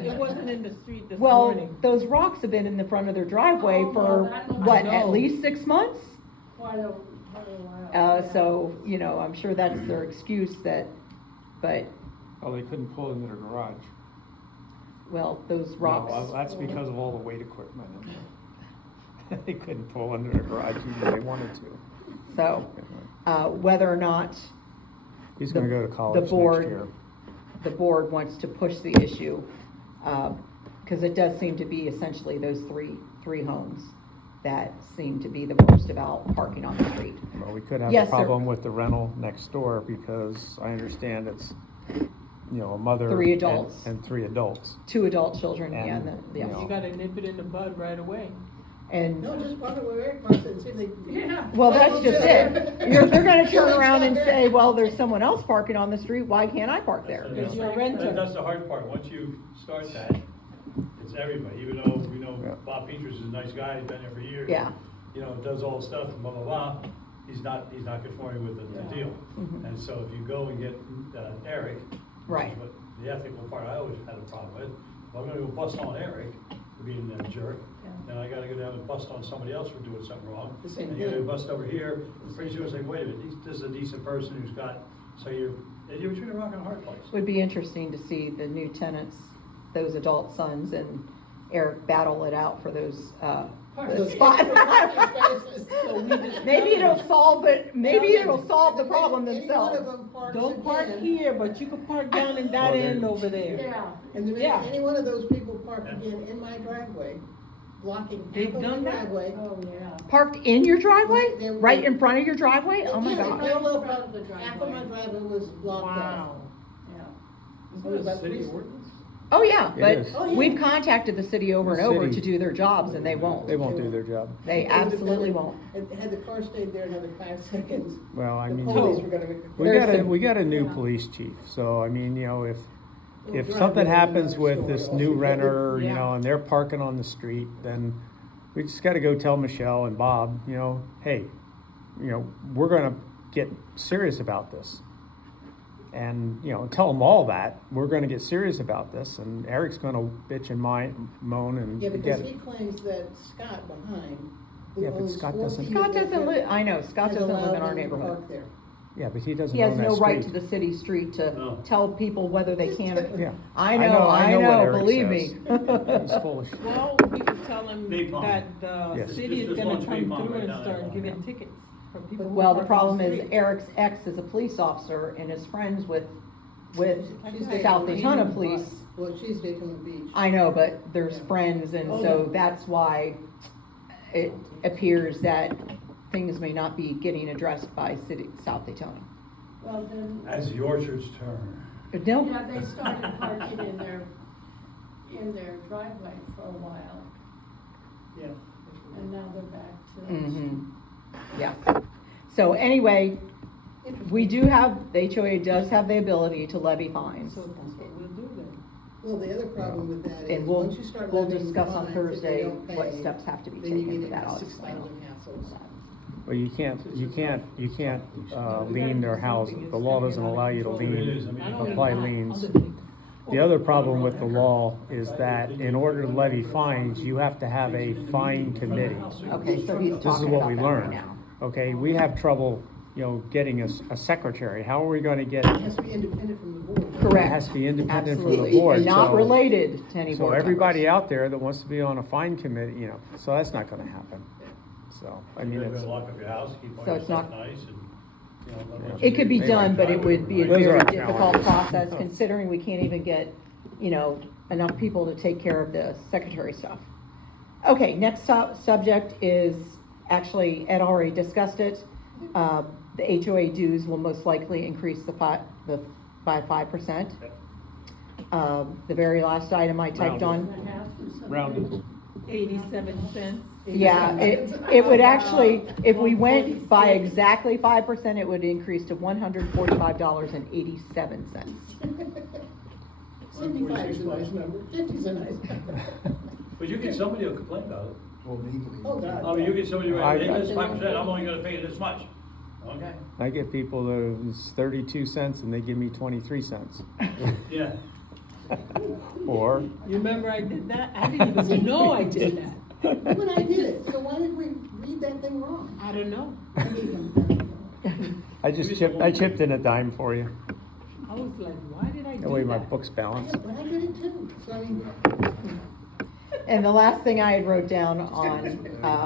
It wasn't in the street this Well, morning. those rocks have been in the front of their driveway Oh, for, well, that looks- what, I at know. least 6 months? Quite a while. So, I'm sure that's their excuse but, Oh, they couldn't pull into their garage. well, those rocks. No, that's because of all the weight equipment in there. They couldn't pull into their garage even if they wanted to. So, whether or not He's gonna go to the college next board- year. the board wants to push the issue, because it does seem to be essentially those three homes that seem to be the worst about parking on the street. Well, we could have Yes, a sir. problem with the rental next door because I understand it's, a mother. 3 and- adults. And 3 adults. 2 adult children, And, yes. you know, You gotta nip it in the bud right away. And, No, just wonder where Eric wants it and see if they. Yeah. well, that's just it. They're gonna turn around and say, well, there's someone else parking on the street, why can't I park there? Because you're a renter. That's the hard part. Once you start that, it's everybody, even though we know Yeah. Bob Peters is a nice guy, he's been there for years. Yeah. Does all the stuff, and blah, blah, blah, he's not conforming with the Yeah. deal. Mhm. And so if you go and get, Eric, which Right. is what the ethical part I always had a problem with, if I'm gonna go bust on Eric for being a jerk, then I gotta go down and bust on somebody else for doing something wrong. The same And you're gonna thing. bust over here, pretty soon it's like, wait a minute, this is a decent person who's got, so you're between a rock and a hard place. Would be interesting to see the new tenants, those adult sons, and Eric battle it out for those, the spot. So we just. Maybe it'll solve it, maybe it'll solve the problem Any one of themselves. them parks Don't park again, here, but you can park down in that Well, there- end over there. Yeah. And the minute Yeah. any one of those people park again in my driveway, blocking They've half of done my that? driveway. Oh, yeah. Parked in your driveway? They're- Right in front of your driveway? Oh my Yeah, gosh. they pulled up, Front of the half of my driveway. driveway was blocked off. Wow. Yeah. It was about City 3 ordinance? Oh, yeah, It but is. Oh, yeah. we've contacted the city over and The over city- to do their jobs, and they won't. They won't do their job. They absolutely won't. Had the car stayed there another 5 seconds, Well, I the mean, police were gonna. we got a new Yeah. police chief, so I mean, if Driveway something is happens another with story this new altogether. renter, Yeah. and they're parking on the street, then we just gotta go tell Michelle and Bob, hey, we're gonna get serious about this. And, tell them all that, we're gonna get serious about this, and Eric's gonna bitch and moan and Yeah, get because it. he claims that Scott behind, who Yeah, but owns Scott 4 doesn't- feet Scott of that doesn't live, I know, Scott has doesn't live in allowed our him to neighborhood. park there. Yeah, but he doesn't He has own that no right to street. the city street to No. tell people whether they can or. Yeah. I know, what Eric believe me. says. He's full of shit. Well, we could tell them Big pond. that the Yes. city Just is as gonna long as come big pond through right and down start there. giving tickets for people who Well, the park on problem is street. Eric's ex is a police officer and is friends with She's South Daytona Daytona Beach. Police. Well, she's Daytona Beach. I know, but there's Yeah. friends, and Oh, so yeah. that's why it appears that things may not be getting addressed by South Daytona. Well, then, As the orchards turn. But no, yeah, they started parking in their driveway for a while, Yeah. and now they're back to. mhm, yes. So anyway, we do have, the HOA does have the ability to levy fines. So that's what we'll do then. Well, the other problem with that is, And we'll, once you start we'll levying discuss on fines, if they Thursday don't what pay, steps have to be then you taken get for that. into I'll 6,000 explain. hassles. Well, you can't lien their house. The law doesn't allow you to apply liens. The other problem with the law is that in order to levy fines, you have to have a fine committee. Okay, so he's This is talking what about we that right learned. now. Okay, we have trouble, getting a secretary. How are we gonna get It it? has to be independent from the board. Correct. It has to be independent from the Absolutely, board. and not so- related to any So board everybody members. out there that wants to be on a fine committee, so that's not gonna happen. So, I mean, You're it's, gonna lock up your house, keep all So your it's stuff not- nice and, It could be Anyway, done, but it would be a Those very are difficult challenges. process, considering we can't even get, enough people to take care of the secretary stuff. Okay, next subject is, actually, Ed already discussed it. The HOA dues will most likely increase by 5%. The very last item I typed on. And a half or something. rounded. 87 cents. Yeah, it would actually, if we went by exactly 5%, it would increase to $145.87. 75 is a nice number, 50 is a nice number. But you get somebody who'll complain about it. Well, legally. Oh, God. I mean, you get somebody, I- hey, this 5%, I'm only gonna pay this much. Okay. I get people that it's 32 cents and they give me 23 cents. Yeah. Or, You remember I did that? I didn't even know I did that. When I did it, so why did we read that thing wrong? I don't know. I gave him I chipped in a dime for you. I was like, why did I do That way my that? book's balanced. But I did it too, so I mean, And the last thing I had wrote down on,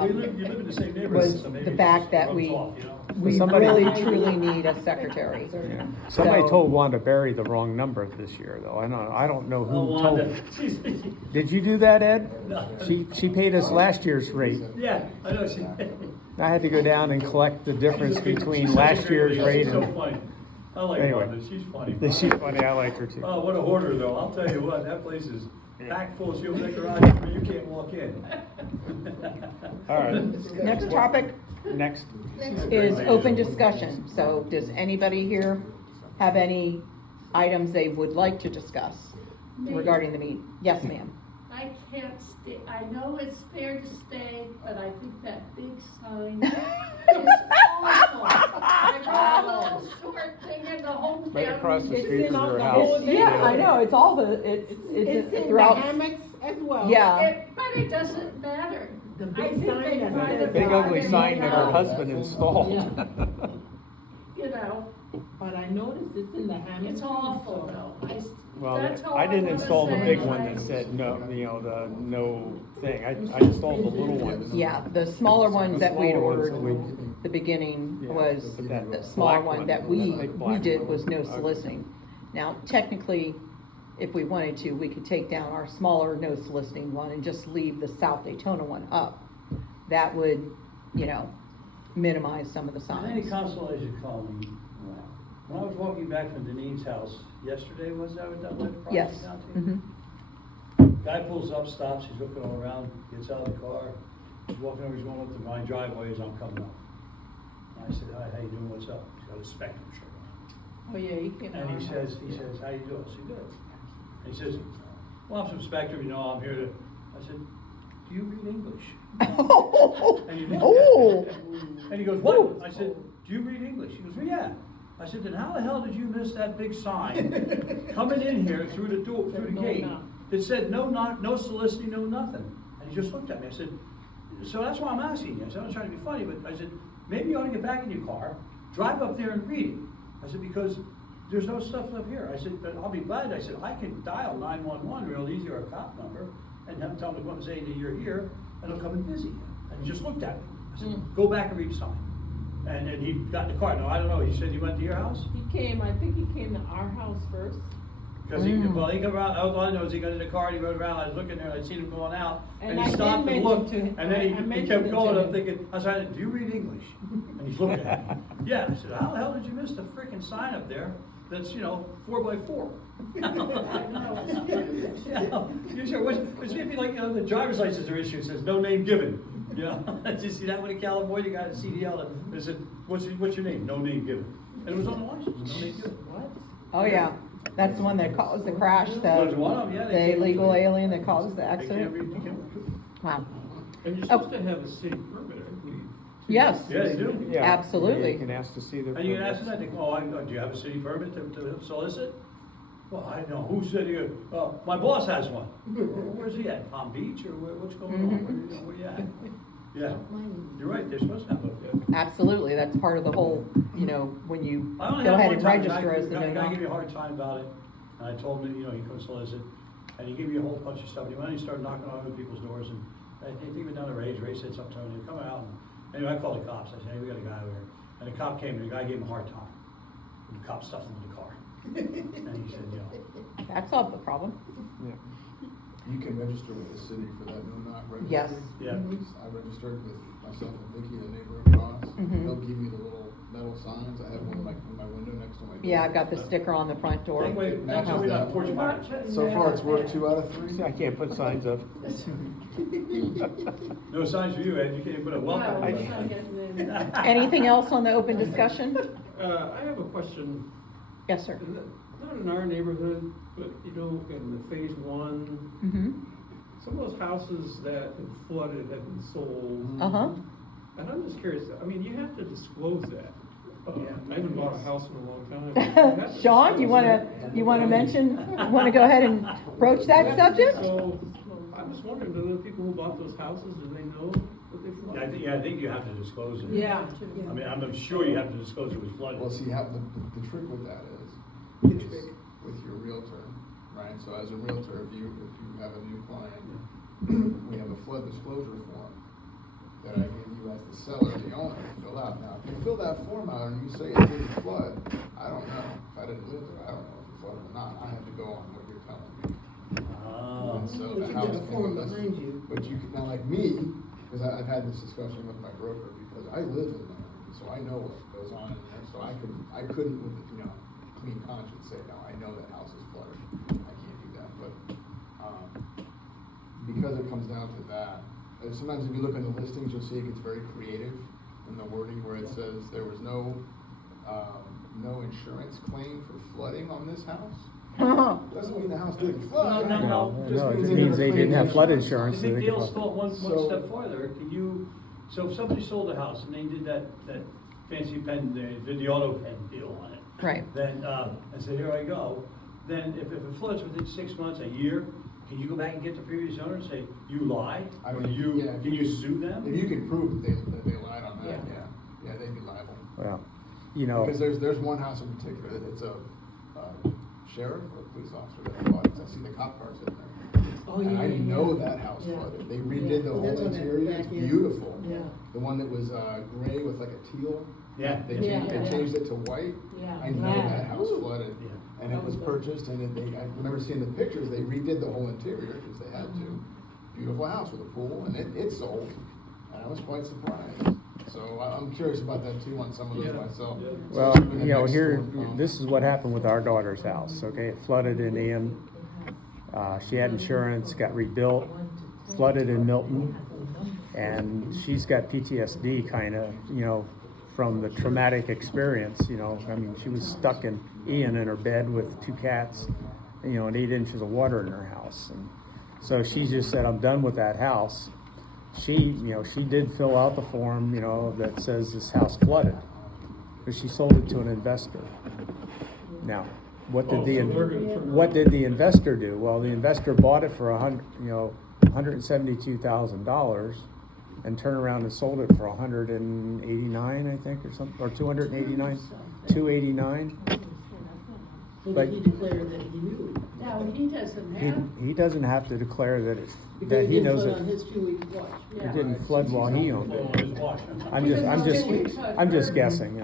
You live in the same neighborhood, was so maybe the it fact just that rubs we, off, you know? we Somebody- really truly need a secretary. Yeah. Somebody So- told Wanda Berry the wrong number this year, though. I don't know Oh, who Wanda. told. Did you do that, Ed? No. She paid us last year's rate. Yeah, I know, she. I had to go down and collect the difference between She's such a last great year's lady. rate She's so and. funny. I like Anyway. Wanda, she's funny. She's funny, I like her too. Oh, what a hoarder though, I'll tell you what, that place is packed full, she'll make her out, but you can't walk in. All right, Next topic next. is open discussion. So does anybody here have any items they would like to discuss regarding the meeting? Yes, ma'am. I can't stay, I know it's fair to stay, but I think that big sign is awful. I got a little short thing in the hometown. Right across the It's street in from all your the house. whole- Yeah, I know, it's all the, It's it's in the throughout. hammocks as well. Yeah. But it doesn't matter. The I big think sign they that try to says- Big ugly drive sign it that her out, husband installed. You know, But I noticed it's in the hammocks. it's awful though. Well, That's all I didn't wanna install the say. big one that said no, the no thing. I installed the little one. Yeah, the smaller ones that we'd Smaller ones ordered, that we- the beginning Yeah, was, but that the smaller black one that one, we, that big we black did one. was no Okay. soliciting. Now, technically, if we wanted to, we could take down our smaller no soliciting one and just leave the South Daytona one up. That would, minimize some of the Any signs. consolation, Colleen, when I was walking back from Denise's house yesterday, was that what that was? Yes. Mhm. Guy pulls up, stops, he's looking all around, gets out of the car, he's walking over, he's going up to my driveway as I'm coming up. And I said, hi, how you doing, what's up? He's got a Spectrum shirt on. Oh, yeah, he came. And he says, how you doing? I said, good. And he says, well, I'm from Spectrum, I'm here to, I said, do you read English? And he did. Oh. And he goes, what? I said, do you read English? He goes, well, yeah. I said, then how the hell did you miss that big sign coming in here through the door, through the No gate? knock. That said, no knock, no soliciting, no nothing. And he just looked at me. I said, so that's why I'm asking you. I said, I'm not trying to be funny, but I said, maybe you ought to get back in your car, drive up there and read it. I said, because there's no stuff up here. I said, but I'll be glad. I said, I can dial 911 real easy, or a cop number, and have tell them to come and say that you're here, and they'll come and visit you. And he just looked at me. I said, go back and read the sign. And he got in the car. No, I don't know. He said he went to your house? I think he came to our house first. Because he came around, all I know is he got in the car and he rode around, I was looking there, and I'd seen him going out, And and I he did stopped and mention looked, to him- and then I he mentioned kept it to going, I'm him. thinking, I said, do you read English? And he's looking at me. Yeah, I said, how the hell did you miss the freaking sign up there that's, 4x4? You sure, it's maybe like, the driver's license are issued, says no name given. Did you see that one in California, got a CDL, that said, what's your name? No name given. And it was on the license, no name given. What? Oh, yeah, that's the one that caused the crash, There's one of them, yeah, the they can't illegal read. alien that caused the They can't accident. read, they can't read. Wow. And you're Oh. supposed to have a city permit, I believe. Yes. Yeah, they do. Yeah. Absolutely. You can ask to see their. And you can ask permits. them that, do you have a city permit to solicit? Well, I know, who said you, my boss has one. Where's he at, Palm Beach, or what's going on, where you at? Yeah, you're right, they're supposed to have a. Absolutely, that's part of the whole, when you I only go had ahead one and time, register as the guy no gave me a hard time about it, and I told him, he couldn't solicit, and he gave me a whole bunch of stuff, and he went and he started knocking on other people's doors, and I think he went down to Ray said something to him, come out, and anyway, I called the cops, I said, hey, we got a guy over here, and the cop came, and the guy gave him a hard time, and the cop stuffed him in the car, and he said, That solved the problem. Yeah. You can register with the city for that no-knock registry. Yes. Yeah. I registered with myself and Vicky, the neighbor across. Mhm. They'll give you the little metal signs. I have one in my window next to my door. Yeah, I've got the sticker on the front door. Take away, that's how we don't porch fire. So far, it's worked 2 out of 3. See, I can't put signs up. No signs for you, Ed, you can't even put a welcome. No, it's not getting in. Anything else on the open discussion? I have a question. Yes, sir. Not in our neighborhood, but in the phase 1, Mm-hmm. some of those houses that have flooded have been sold. Uh-huh. And I'm just curious, you have to disclose that. I haven't bought a house in a long time. You have to Sean, you disclose wanna mention, wanna go ahead and broach that subject? So, I'm just wondering, do the people who bought those houses, do they know that they flooded? I think you have to disclose it. Yeah. I mean, I'm sure you have to disclose it was flooded. Well, see, the trick with that is with your realtor, right? So as a realtor, if you have a new client, we have a flood disclosure form that I give you as the seller, the owner, to fill out. Now, if you fill that form out and you say it didn't flood, I don't know. If I didn't live there, I don't know if it flooded or not. I have to go on what you're telling me. Oh. And so But the you house get a can form be listed. behind you. But you can, now like me, because I've had this discussion with my broker, because I live in there, so I know what goes on in there, so I couldn't with, clean conscience say, no, I know that house is flooded, I can't do that, but, because it comes down to that, sometimes if you look in the listings, you'll see it gets very creative in the wording where it says there was no insurance claim for flooding on this house. Doesn't mean the house didn't flood. No, No, just it means means they didn't have flood insurance. I so think they could Dale's flood. thought one So- step farther, so if somebody sold a house and they did that fancy pen, they did the auto pen deal on it. Right. Then, and said, here I go, then if it floods within 6 months, a year, can you go back and get the previous owner and say, you lied? I Or mean, yeah, can you sue them? If you can prove that they lied on that, yeah, they'd be liable. Well, Because there's one house in particular, it's a sheriff or a police officer that bought it, I see the cop cars in there. Oh, And I yeah, know yeah. that house Yeah. flooded, they redid the Well, that's whole on that interior, it's back end. beautiful. Yeah. The one that was gray with like a teal. Yeah. They Yeah, changed, yeah. they changed it to white. Yeah. I know Yeah. that house Ooh. flooded, Yeah. and it was purchased, and I remember seeing the pictures, they redid the whole interior, because they had to. Beautiful house with a pool, and it sold, and I was quite surprised. So I'm curious about that too on some of those myself. Well, Especially when the next here, storm comes. this is what happened with our daughter's house, okay? It flooded in Ian. She had insurance, got rebuilt, flooded in Milton. And she's got PTSD kinda, from the traumatic experience, I mean, she was stuck in Ian in her bed with 2 cats, and 8 inches of water in her house. And so she just said, I'm done with that house. She did fill out the form, that says this house flooded, but she sold it to an investor. Now, what did the investor do? Well, the investor bought it for $172,000, and turned around and sold it for 189, I think, or something, or 289, 289. Well, But- he declared that he knew. No, he doesn't have. He doesn't have to declare that it's, Because that it he didn't knows flood it. on his 2-week watch. It Yeah. didn't flood while he owned Flow it. on his watch. I'm just guessing.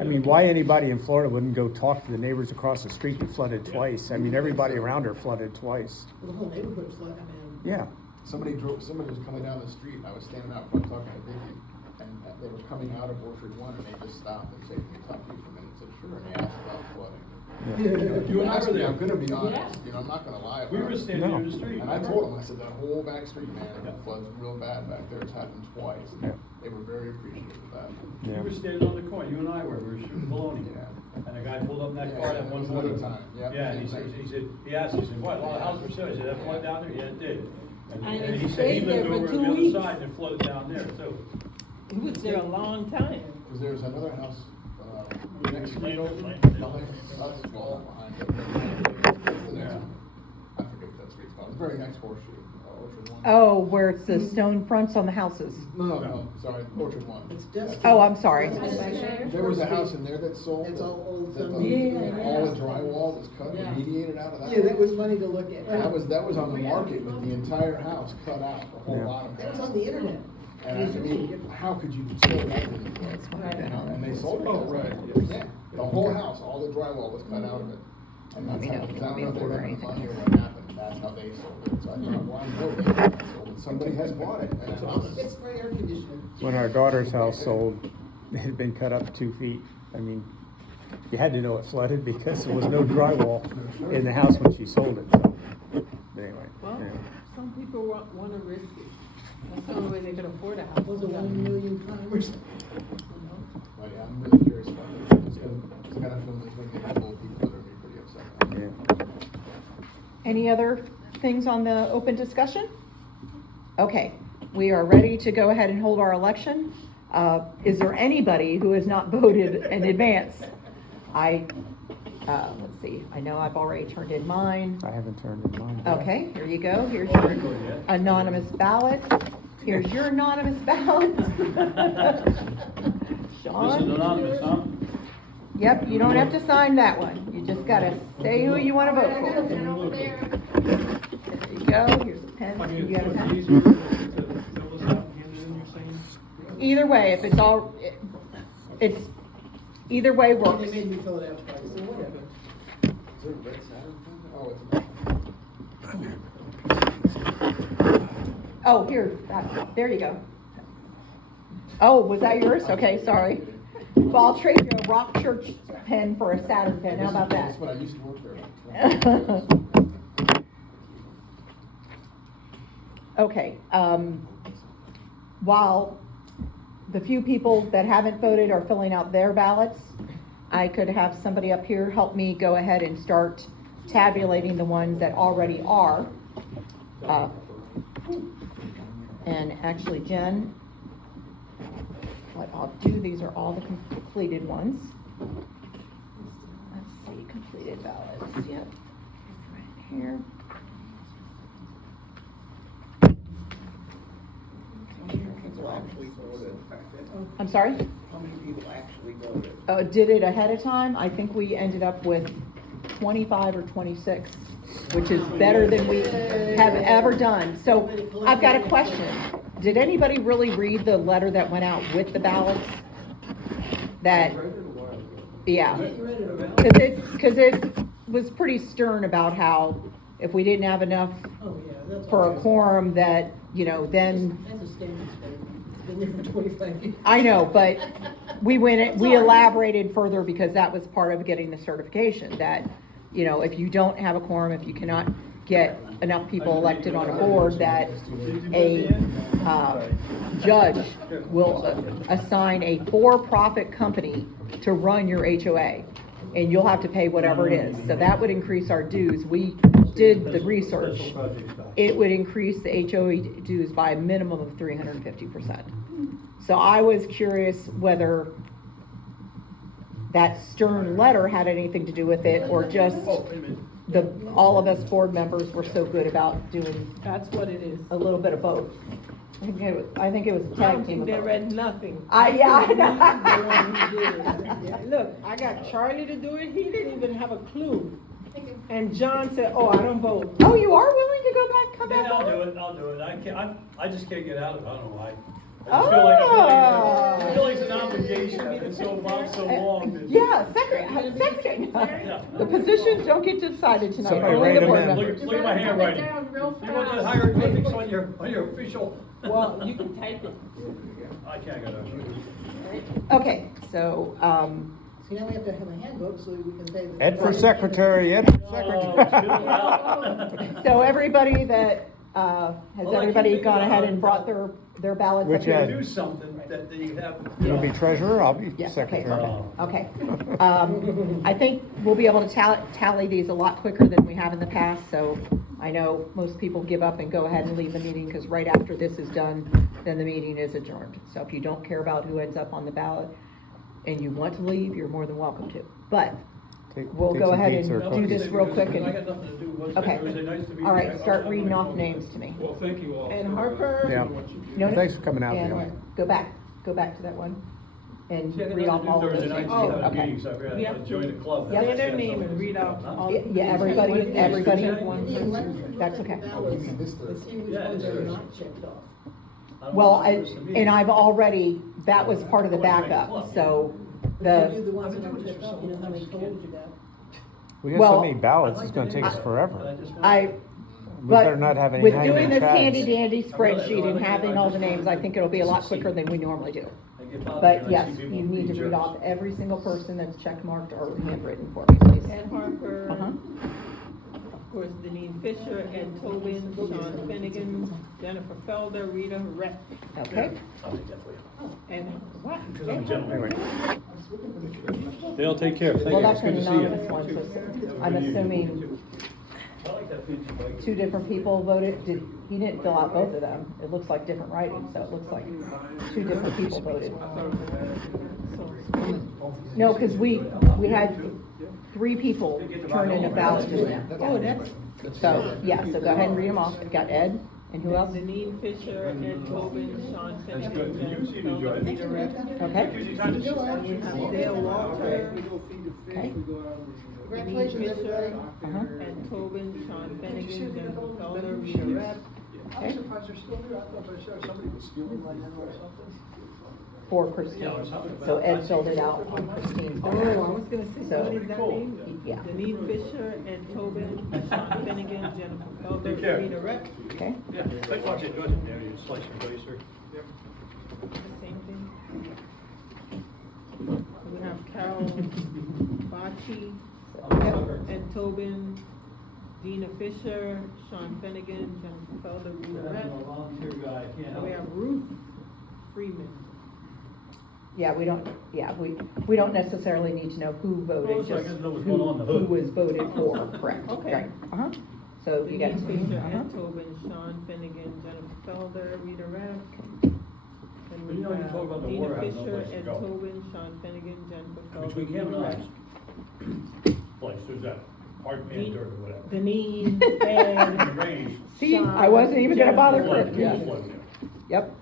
I mean, why anybody in Florida wouldn't go talk to the neighbors across the street that flooded twice? I mean, everybody around her flooded twice. The whole neighborhood flooded, I mean. Yeah. Somebody was coming down the street, and I was standing out front talking to Vicky, and they were coming out of Orchard One, and they just stopped and said, "Can you talk to you for a minute?" I said, "Sure," and they asked about flooding. You and I were there. I'm gonna be honest, Yeah. you know, I'm not gonna lie about We it. were standing No. in the street. And I told them, I said, that whole back street, man, it floods real bad back there, it's happened twice. Yeah. They were very appreciative of that. We Yeah. were standing on the corner, you and I were shooting baloney. Yeah. And a guy pulled up in that Yeah, car that that one was morning. another time, yeah. Yeah, and he said, he asked, he said, what, a lot of houses for sale? I said, that flood down there? Yeah, it did. And And it he said he stayed there lived for over 2 on the other weeks. side and it flooded down there, so. He was there a long time. Cause there's another house, next street over, behind us, well, behind it. The next one. I forget what that street's called, the very next horseshoe, Orchard One. Oh, where it's the stone fronts on the houses. No, sorry, Orchard One. It's dusty. Oh, I'm sorry. There was a house in there that sold. It's all old that stuff. the- Yeah, All the yeah. drywall was cut Yeah. and mediated out of that. Yeah, that was funny to look at. That was on the market with the entire house cut out, the whole Yeah. bottom. That was on the internet. And I mean, how could you sell that to the And they sold it. Oh, right. Yeah, the whole house, all the drywall was cut out of it. And Let me that's know how, if you I want don't me know to if they order ran the anything. money or what happened, that's how they sold it. So I thought, well, I know they sold it, somebody has bought it. And It's for air conditioning. When our daughter's house sold, it had been cut up 2 feet. I mean, you had to know it flooded because there was no drywall in the house when she sold it. So, but anyway, Well, yeah. some people wanna risk it. That's the only way they can afford a house. Was it 1 million timers? But yeah, I'm really curious about it. It's the kind of film that's gonna get a couple of people that are gonna be pretty upset. Yeah. Any other things on the open discussion? Okay, we are ready to go ahead and hold our election. Is there anybody who has not voted in advance? Let's see, I know I've already turned in mine. I haven't turned in mine. Okay, here you go. Here's your anonymous ballot. Here's your anonymous ballot. This is Sean? anonymous, huh? Yep, you don't have to sign that one. You just gotta say who you wanna vote for. Over there. There you go. Here's a pen. I mean, You got a it's pen? easier to fill this out and hand it in, you're saying? Either way, if it's all, it's, either way They works. made me fill it out twice, so whatever. Is there a red Saturn? Oh, it's. Oh, here, there you go. Oh, was that yours? Okay, sorry. Well, I'll trade you a Rock Church pen for a Saturn pen. How about that? That's what I used to work there. Okay, while the few people that haven't voted are filling out their ballots, I could have somebody up here help me go ahead and start tabulating the ones that already are. And actually, Jen, what I'll do, these are all the completed ones. Let's see, completed ballots, yep, right here. People actually voted. I'm sorry? How many people actually voted? Did it ahead of time? I think we ended up with 25 or 26, which is better than we have ever done. So I've got a question. Did anybody really read the letter that went out with the ballots? That, yeah. You read it about? Because it was pretty stern about how if we didn't have enough Oh, yeah, that's. for a always- quorum that, then, That's a standard statement. It's been there for 25 years. I know, but we elaborated further because that was part of getting the certification, that, if you don't have a quorum, if you cannot get enough people elected on a board, that a judge will assign a for-profit company to run your HOA, and you'll have to pay whatever it is. So that would increase our dues. We did the research. It would increase the HOA dues by a minimum of 350%. So I was curious whether that stern letter had anything to do with it, or just, all of us board members were so good about doing That's what it is. a little bit of both. I think it was a I tag don't team think of they both. read nothing. Yeah, I The one know. who did it. Yeah, look, I got Charlie to do it, he didn't even have a clue. And John said, oh, I don't vote. Oh, you are willing to go back, come Yeah, back I'll on? do it, I'll do it. I can't, I just can't get out of it, I don't know why. I just feel like, I feel like it's an obligation, it's so long, so long. that- Yeah, second. Yeah. The positions don't get decided tonight, Somebody only write the 'em board in. members. Look at my handwriting. You better put it down real You want the fast. hieroglyphics on your official? Well, you can type it. I can't get over it. Okay, so, See, now we have to have a handbook so we can say that. Ed for secretary, Ed for Oh, it's good. secretary. Wow. so everybody that, has Well, I everybody keep gone thinking ahead about and it. brought their ballots up Which here? Ed? Do something that you have. You'll be treasurer, I'll be Yeah, okay, secretary. perfect, okay. I think we'll be able to tally these a lot quicker than we have in the past, so I know most people give up and go ahead and leave the meeting, because right after this is done, then the meeting is adjourned. So if you don't care about who ends up on the ballot and you want to leave, you're more than welcome to. But Take- we'll take go some ahead pizza or and do cookies. this real quick I got and, nothing to do. What's okay. Thursday nights to be All there. right, start I'm reading gonna off go. names to me. Well, thank you all. And for Harper? Yeah. what you do. No, Thanks for coming out, and Jim. go back to that one and See, I got read off nothing to all do of those Thursday names. nights, too. I have Okay. meetings, I forgot, We I have to joined the club. Yep. Say their name and read off all. Yeah, everybody, everybody, That's that's okay. To see which Yeah, ones it's are Thursday. not checked off. I don't Well, know if it's the meeting. and I've already, that was part of the backup, so You do the, the ones that are checked off, you know how many totals you got? We got Well, so many ballots, I it's like gonna the take us name, forever. but I just want- I, We but better not have any with hanging doing this chads. handy dandy spreadsheet and having all the names, I think it'll be a lot quicker than we normally do. I get bothered But when I see yes, people you need to be read jerks. off every single person that's check marked or handwritten for me, please. Ed Harper, Uh-huh. of course, Deneen Fisher, Ed Tobin, Sean Finnegan, Jennifer Felder, Rita Rett, Okay, I'll take that for you. and what? Because I'm a gentleman. Anyway. Dale, take care. Thank well, you. that's It's good an to see you. anonymous one, so I'm assuming I like that fancy bike. two different people voted, he didn't fill out both of them. It looks like different writing, so it looks like two different people voted. No, because we had 3 people turn in a ballot just now. Oh, that's. So, yeah, so go ahead and read them off. We've got Ed, and who else? Deneen Fisher, Ed Tobin, Sean That's Finnegan, good. You Jennifer seem to enjoy Felder, it. Rita Rett. Okay, Gives you time to- We have Dale Walter, okay, Deneen Congratulations, Fisher, everybody. uh-huh, Ed Tobin, Sean Finnegan, Jennifer Felder, Rita Rett. okay. surprised they're still there, I thought somebody was stealing my number or something. For Christine. So Ed filled it out on Christine's Oh, I behalf. was gonna say, So- what is that name? Yeah. Deneen Fisher, Ed Tobin, Sean Finnegan, Jennifer Take care. Felder, Rita Rett. Okay, Yeah, let's watch it, go ahead. There, you slice and dice her. The same thing. We have Carol Bocci, Ed Tobin, Dina Fisher, Sean Finnegan, Jennifer Felder, Rita Rett. I'm a volunteer guy, I can't And help we it. have Ruth Freeman. yeah, we don't necessarily need to know who Well, voted, so I just gotta know what's going on in the who hood. was voted for, correct, Okay. right, uh-huh. So you got, Denise Fisher, uh-huh. Ed Tobin, Sean Finnegan, Jennifer Felder, Rita Rett. And But we you know, you have talk about the Dina war, I have no Fisher, place to Ed go. Tobin, Sean Finnegan, Jennifer Felder, Between Cam Rita and Rett. I's place, there's that hard pan dirt or whatever. Deneen, In the Ed, range. See, I wasn't even gonna bother flood, Chris, yeah, it's flooding there. yep,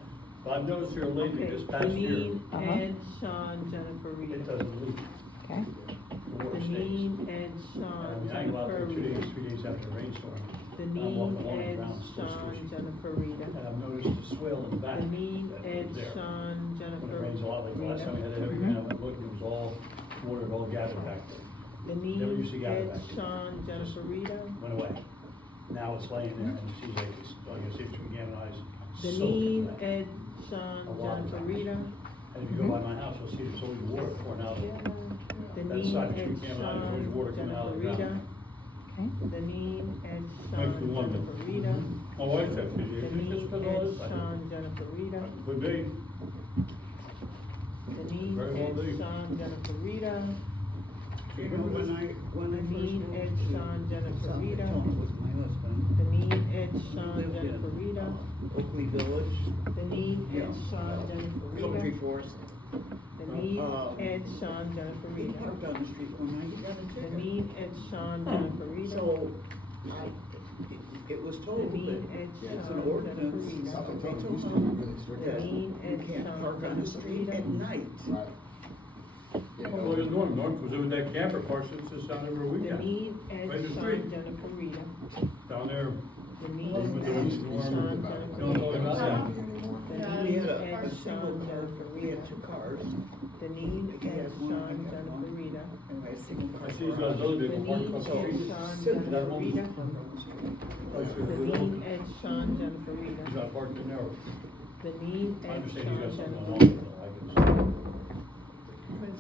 But I've noticed here lately, okay, this past year, Deneen, Uh-huh. Ed, Sean, Jennifer, it Rita. doesn't leak. okay, The water stays. Deneen, Ed, I Sean, mean, I go out Jennifer, there 2 Rita. days, 3 days after a rainstorm. I'm Deneen, walking along the Ed, ground, it's still Sean, squishy. Jennifer, Rita. And I've noticed the swell in the back. Deneen, that Ed, was there. Sean, When Jennifer, it rains a lot, like the last time we had a heavy Mhm. rain, I went looking, it was all, water had all gathered back there. Never used to Deneen, gather Ed, back there. Sean, Jennifer, Rita. Went away. Now it's laying there, and she's like, I guess if you can eyes, soaked Deneen, wet. Ed, Sean, A lot of Jennifer, time. Rita. And if you go by my house, you'll see there's always water pouring out of it. That Deneen, side of the Ed, tree came out, there's always Sean, water coming out Jennifer, of the Rita. ground. okay. Deneen, Ed, Next Sean, to London. Jennifer, Rita. My wife said, "Did you Deneen, just put all Ed, this?" I did. Sean, Jennifer, Rita. Could be. Deneen, Very well Ed, be. Sean, Jennifer, Rita. When Deneen, Ed, Sean, Jennifer, Rita. was my husband, Deneen, Ed, Sean, Jennifer, Rita. Oakley Village. Deneen, Ed, Sean, Jennifer Coventry Rita. Forest. Deneen, Ed, Sean, Jennifer He Rita. parked on the street one night, he got a ticket. Deneen, Ed, Sean, Jennifer Rita. So, it was told that Deneen, Ed, it's an Sean, Jennifer ordinance. Rita. South They Dakota told used to him be really strict. that Deneen, you Ed, can't Sean, park on the street at night. Right. Yeah, Well, there's Norm was doing that camper park since it's down there for a weekend. Deneen, Ed, Right in the Sean, street. Jennifer Rita. Down there, Deneen, with the Ed, storm. Sean, Don't know Jennifer about that. Rita. We had Deneen, a Ed, single Sean, car, Jennifer we had Rita. two cars. Deneen, He Ed, has one, I Sean, got Jennifer one. Rita. Anyway, a single car. I see he's got his other vehicle parked Deneen, across the Ed, street. Sean, Sit Jennifer that one. Rita. Oh, he's Deneen, Ed, Sean, Jennifer Rita. not parked in there. Deneen, I Ed, understand Sean, he's got something Jennifer on Rita.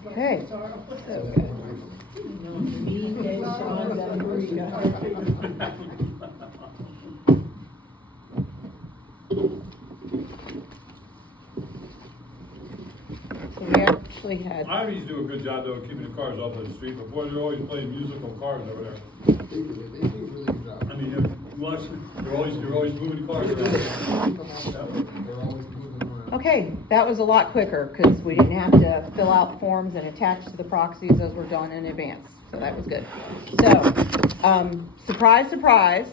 Okay. So good. No, Deneen, Ed, Sean, Jennifer Rita. So we actually had, I always do a good job though of keeping the cars off of the street, but boy, they're always playing musical cars over there. They do a really good job. I mean, they're always moving cars around. They're always moving around. okay, that was a lot quicker because we didn't have to fill out forms and attach to the proxies. Those were done in advance. So that was good. So, surprise, surprise.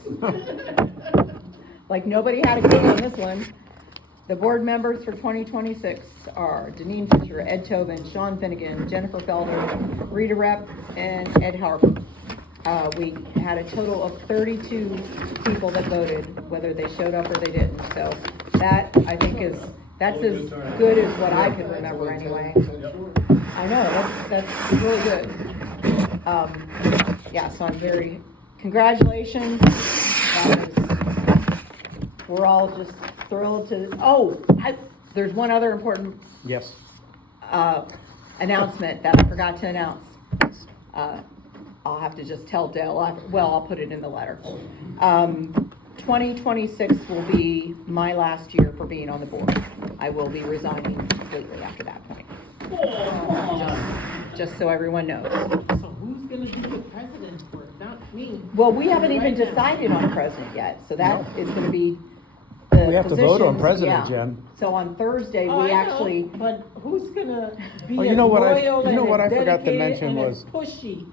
Like nobody had a clue on this one. The board members for 2026 are Deneen Fisher, Ed Tobin, Sean Finnegan, Jennifer Felder, Rita Rep, and Ed Harper. We had a total of 32 people that voted, whether they showed up or they didn't. So that, I think, that's as good as what I could remember anyway. I know, that's really good. Yeah, so I'm very, congratulations. We're all just thrilled to, there's one other important Yes. announcement that I forgot to announce. I'll have to just tell Dale, I'll put it in the letter. 2026 will be my last year for being on the board. I will be resigning completely after that point. Just so everyone knows. So who's gonna be the president for it? Not me. Well, we haven't even Right now. decided on a president yet, so that is gonna be the We have to vote on positions, president, yeah. Jen. So on Thursday, Oh, we I know, actually, but who's gonna be Oh, as you know what I- loyal you know and what as I forgot to dedicated mention and was- as pushy?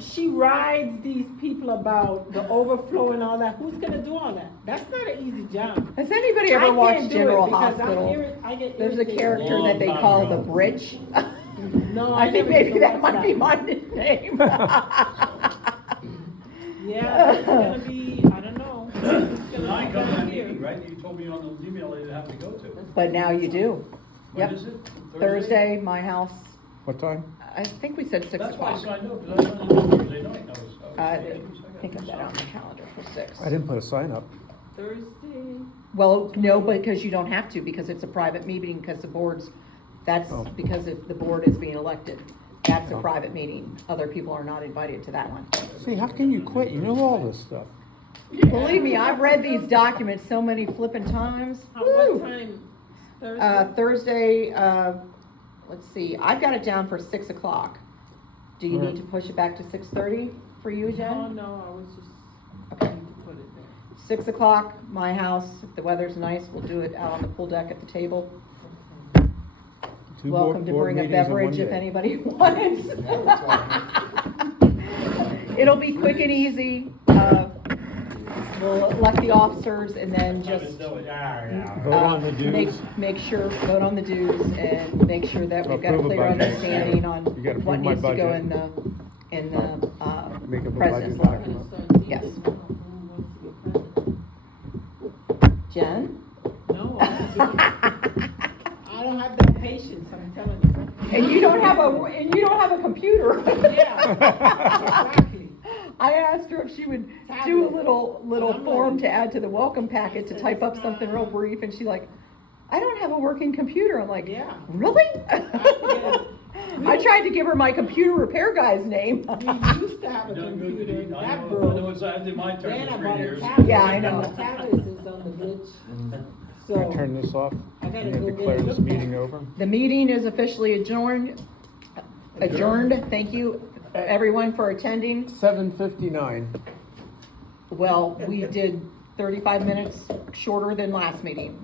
She rides these people about the overflow and all that. Who's gonna do all that? That's not an easy job. has anybody I ever can't watched do it General because I'm Hospital? I get There's a irritated. character that they Long time call ago. the Bridge. No, I think never used maybe to that watch might be my nickname. Yeah, it's gonna be, I don't know. It's gonna Now I be come to that down meeting, here. right? You told me on the email I didn't have to go to. But now you do. When Yep. is it? Thursday, my house, What time? I think we said 6 That's why I o'clock. signed up, because I signed up Thursday night. I think I've got it on the calendar for 6. I didn't put a sign up. Thursday. Well, no, because you don't have to, because it's a private meeting, because the board's, that's Oh. because the board is being elected. That's a Oh. private meeting. Other people are not invited to that one. See, how can you quit? You know all this stuff. Believe me, I've read these documents so many flippin' times. What Woo! time? Thursday? Thursday, let's see, I've got it down for 6 o'clock. Do you Alright. need to push it back to 6:30 for you, Oh, Jen? no, I was just, Okay. need to put it there. 6 o'clock, my house. If the weather's nice, we'll do it out on the pool deck at the table. Two Welcome to board bring a meetings in one beverage if day. anybody wants. It'll be quick and easy. We'll elect the officers and then just Vote on the dues. make sure, vote on the dues and make sure that we've got a Approve a clear budget. understanding on You gotta what approve my needs to go budget. in the, Make up a president's budget letter. document. Yes. Who wants to be president? Jen? No, I don't have that patience, I'm telling you. And you don't have a computer. Yeah, exactly. I asked her if she would do a little form to add to the welcome packet to type up something real brief, and she's like, I don't have a working computer. I'm like, Yeah. really? Yeah. I tried to give her my computer repair guy's name. We used to have a computer, that I know broke. I did my turn Then for I 3 bought a years. tablet. Yeah, I know. The tablet is on the glitch. Can I So, turn this off? I gotta And go get declare it this looked meeting at. over? The meeting is officially adjourned. Thank you, everyone, for attending. 7:59. Well, we did 35 minutes shorter than last meeting.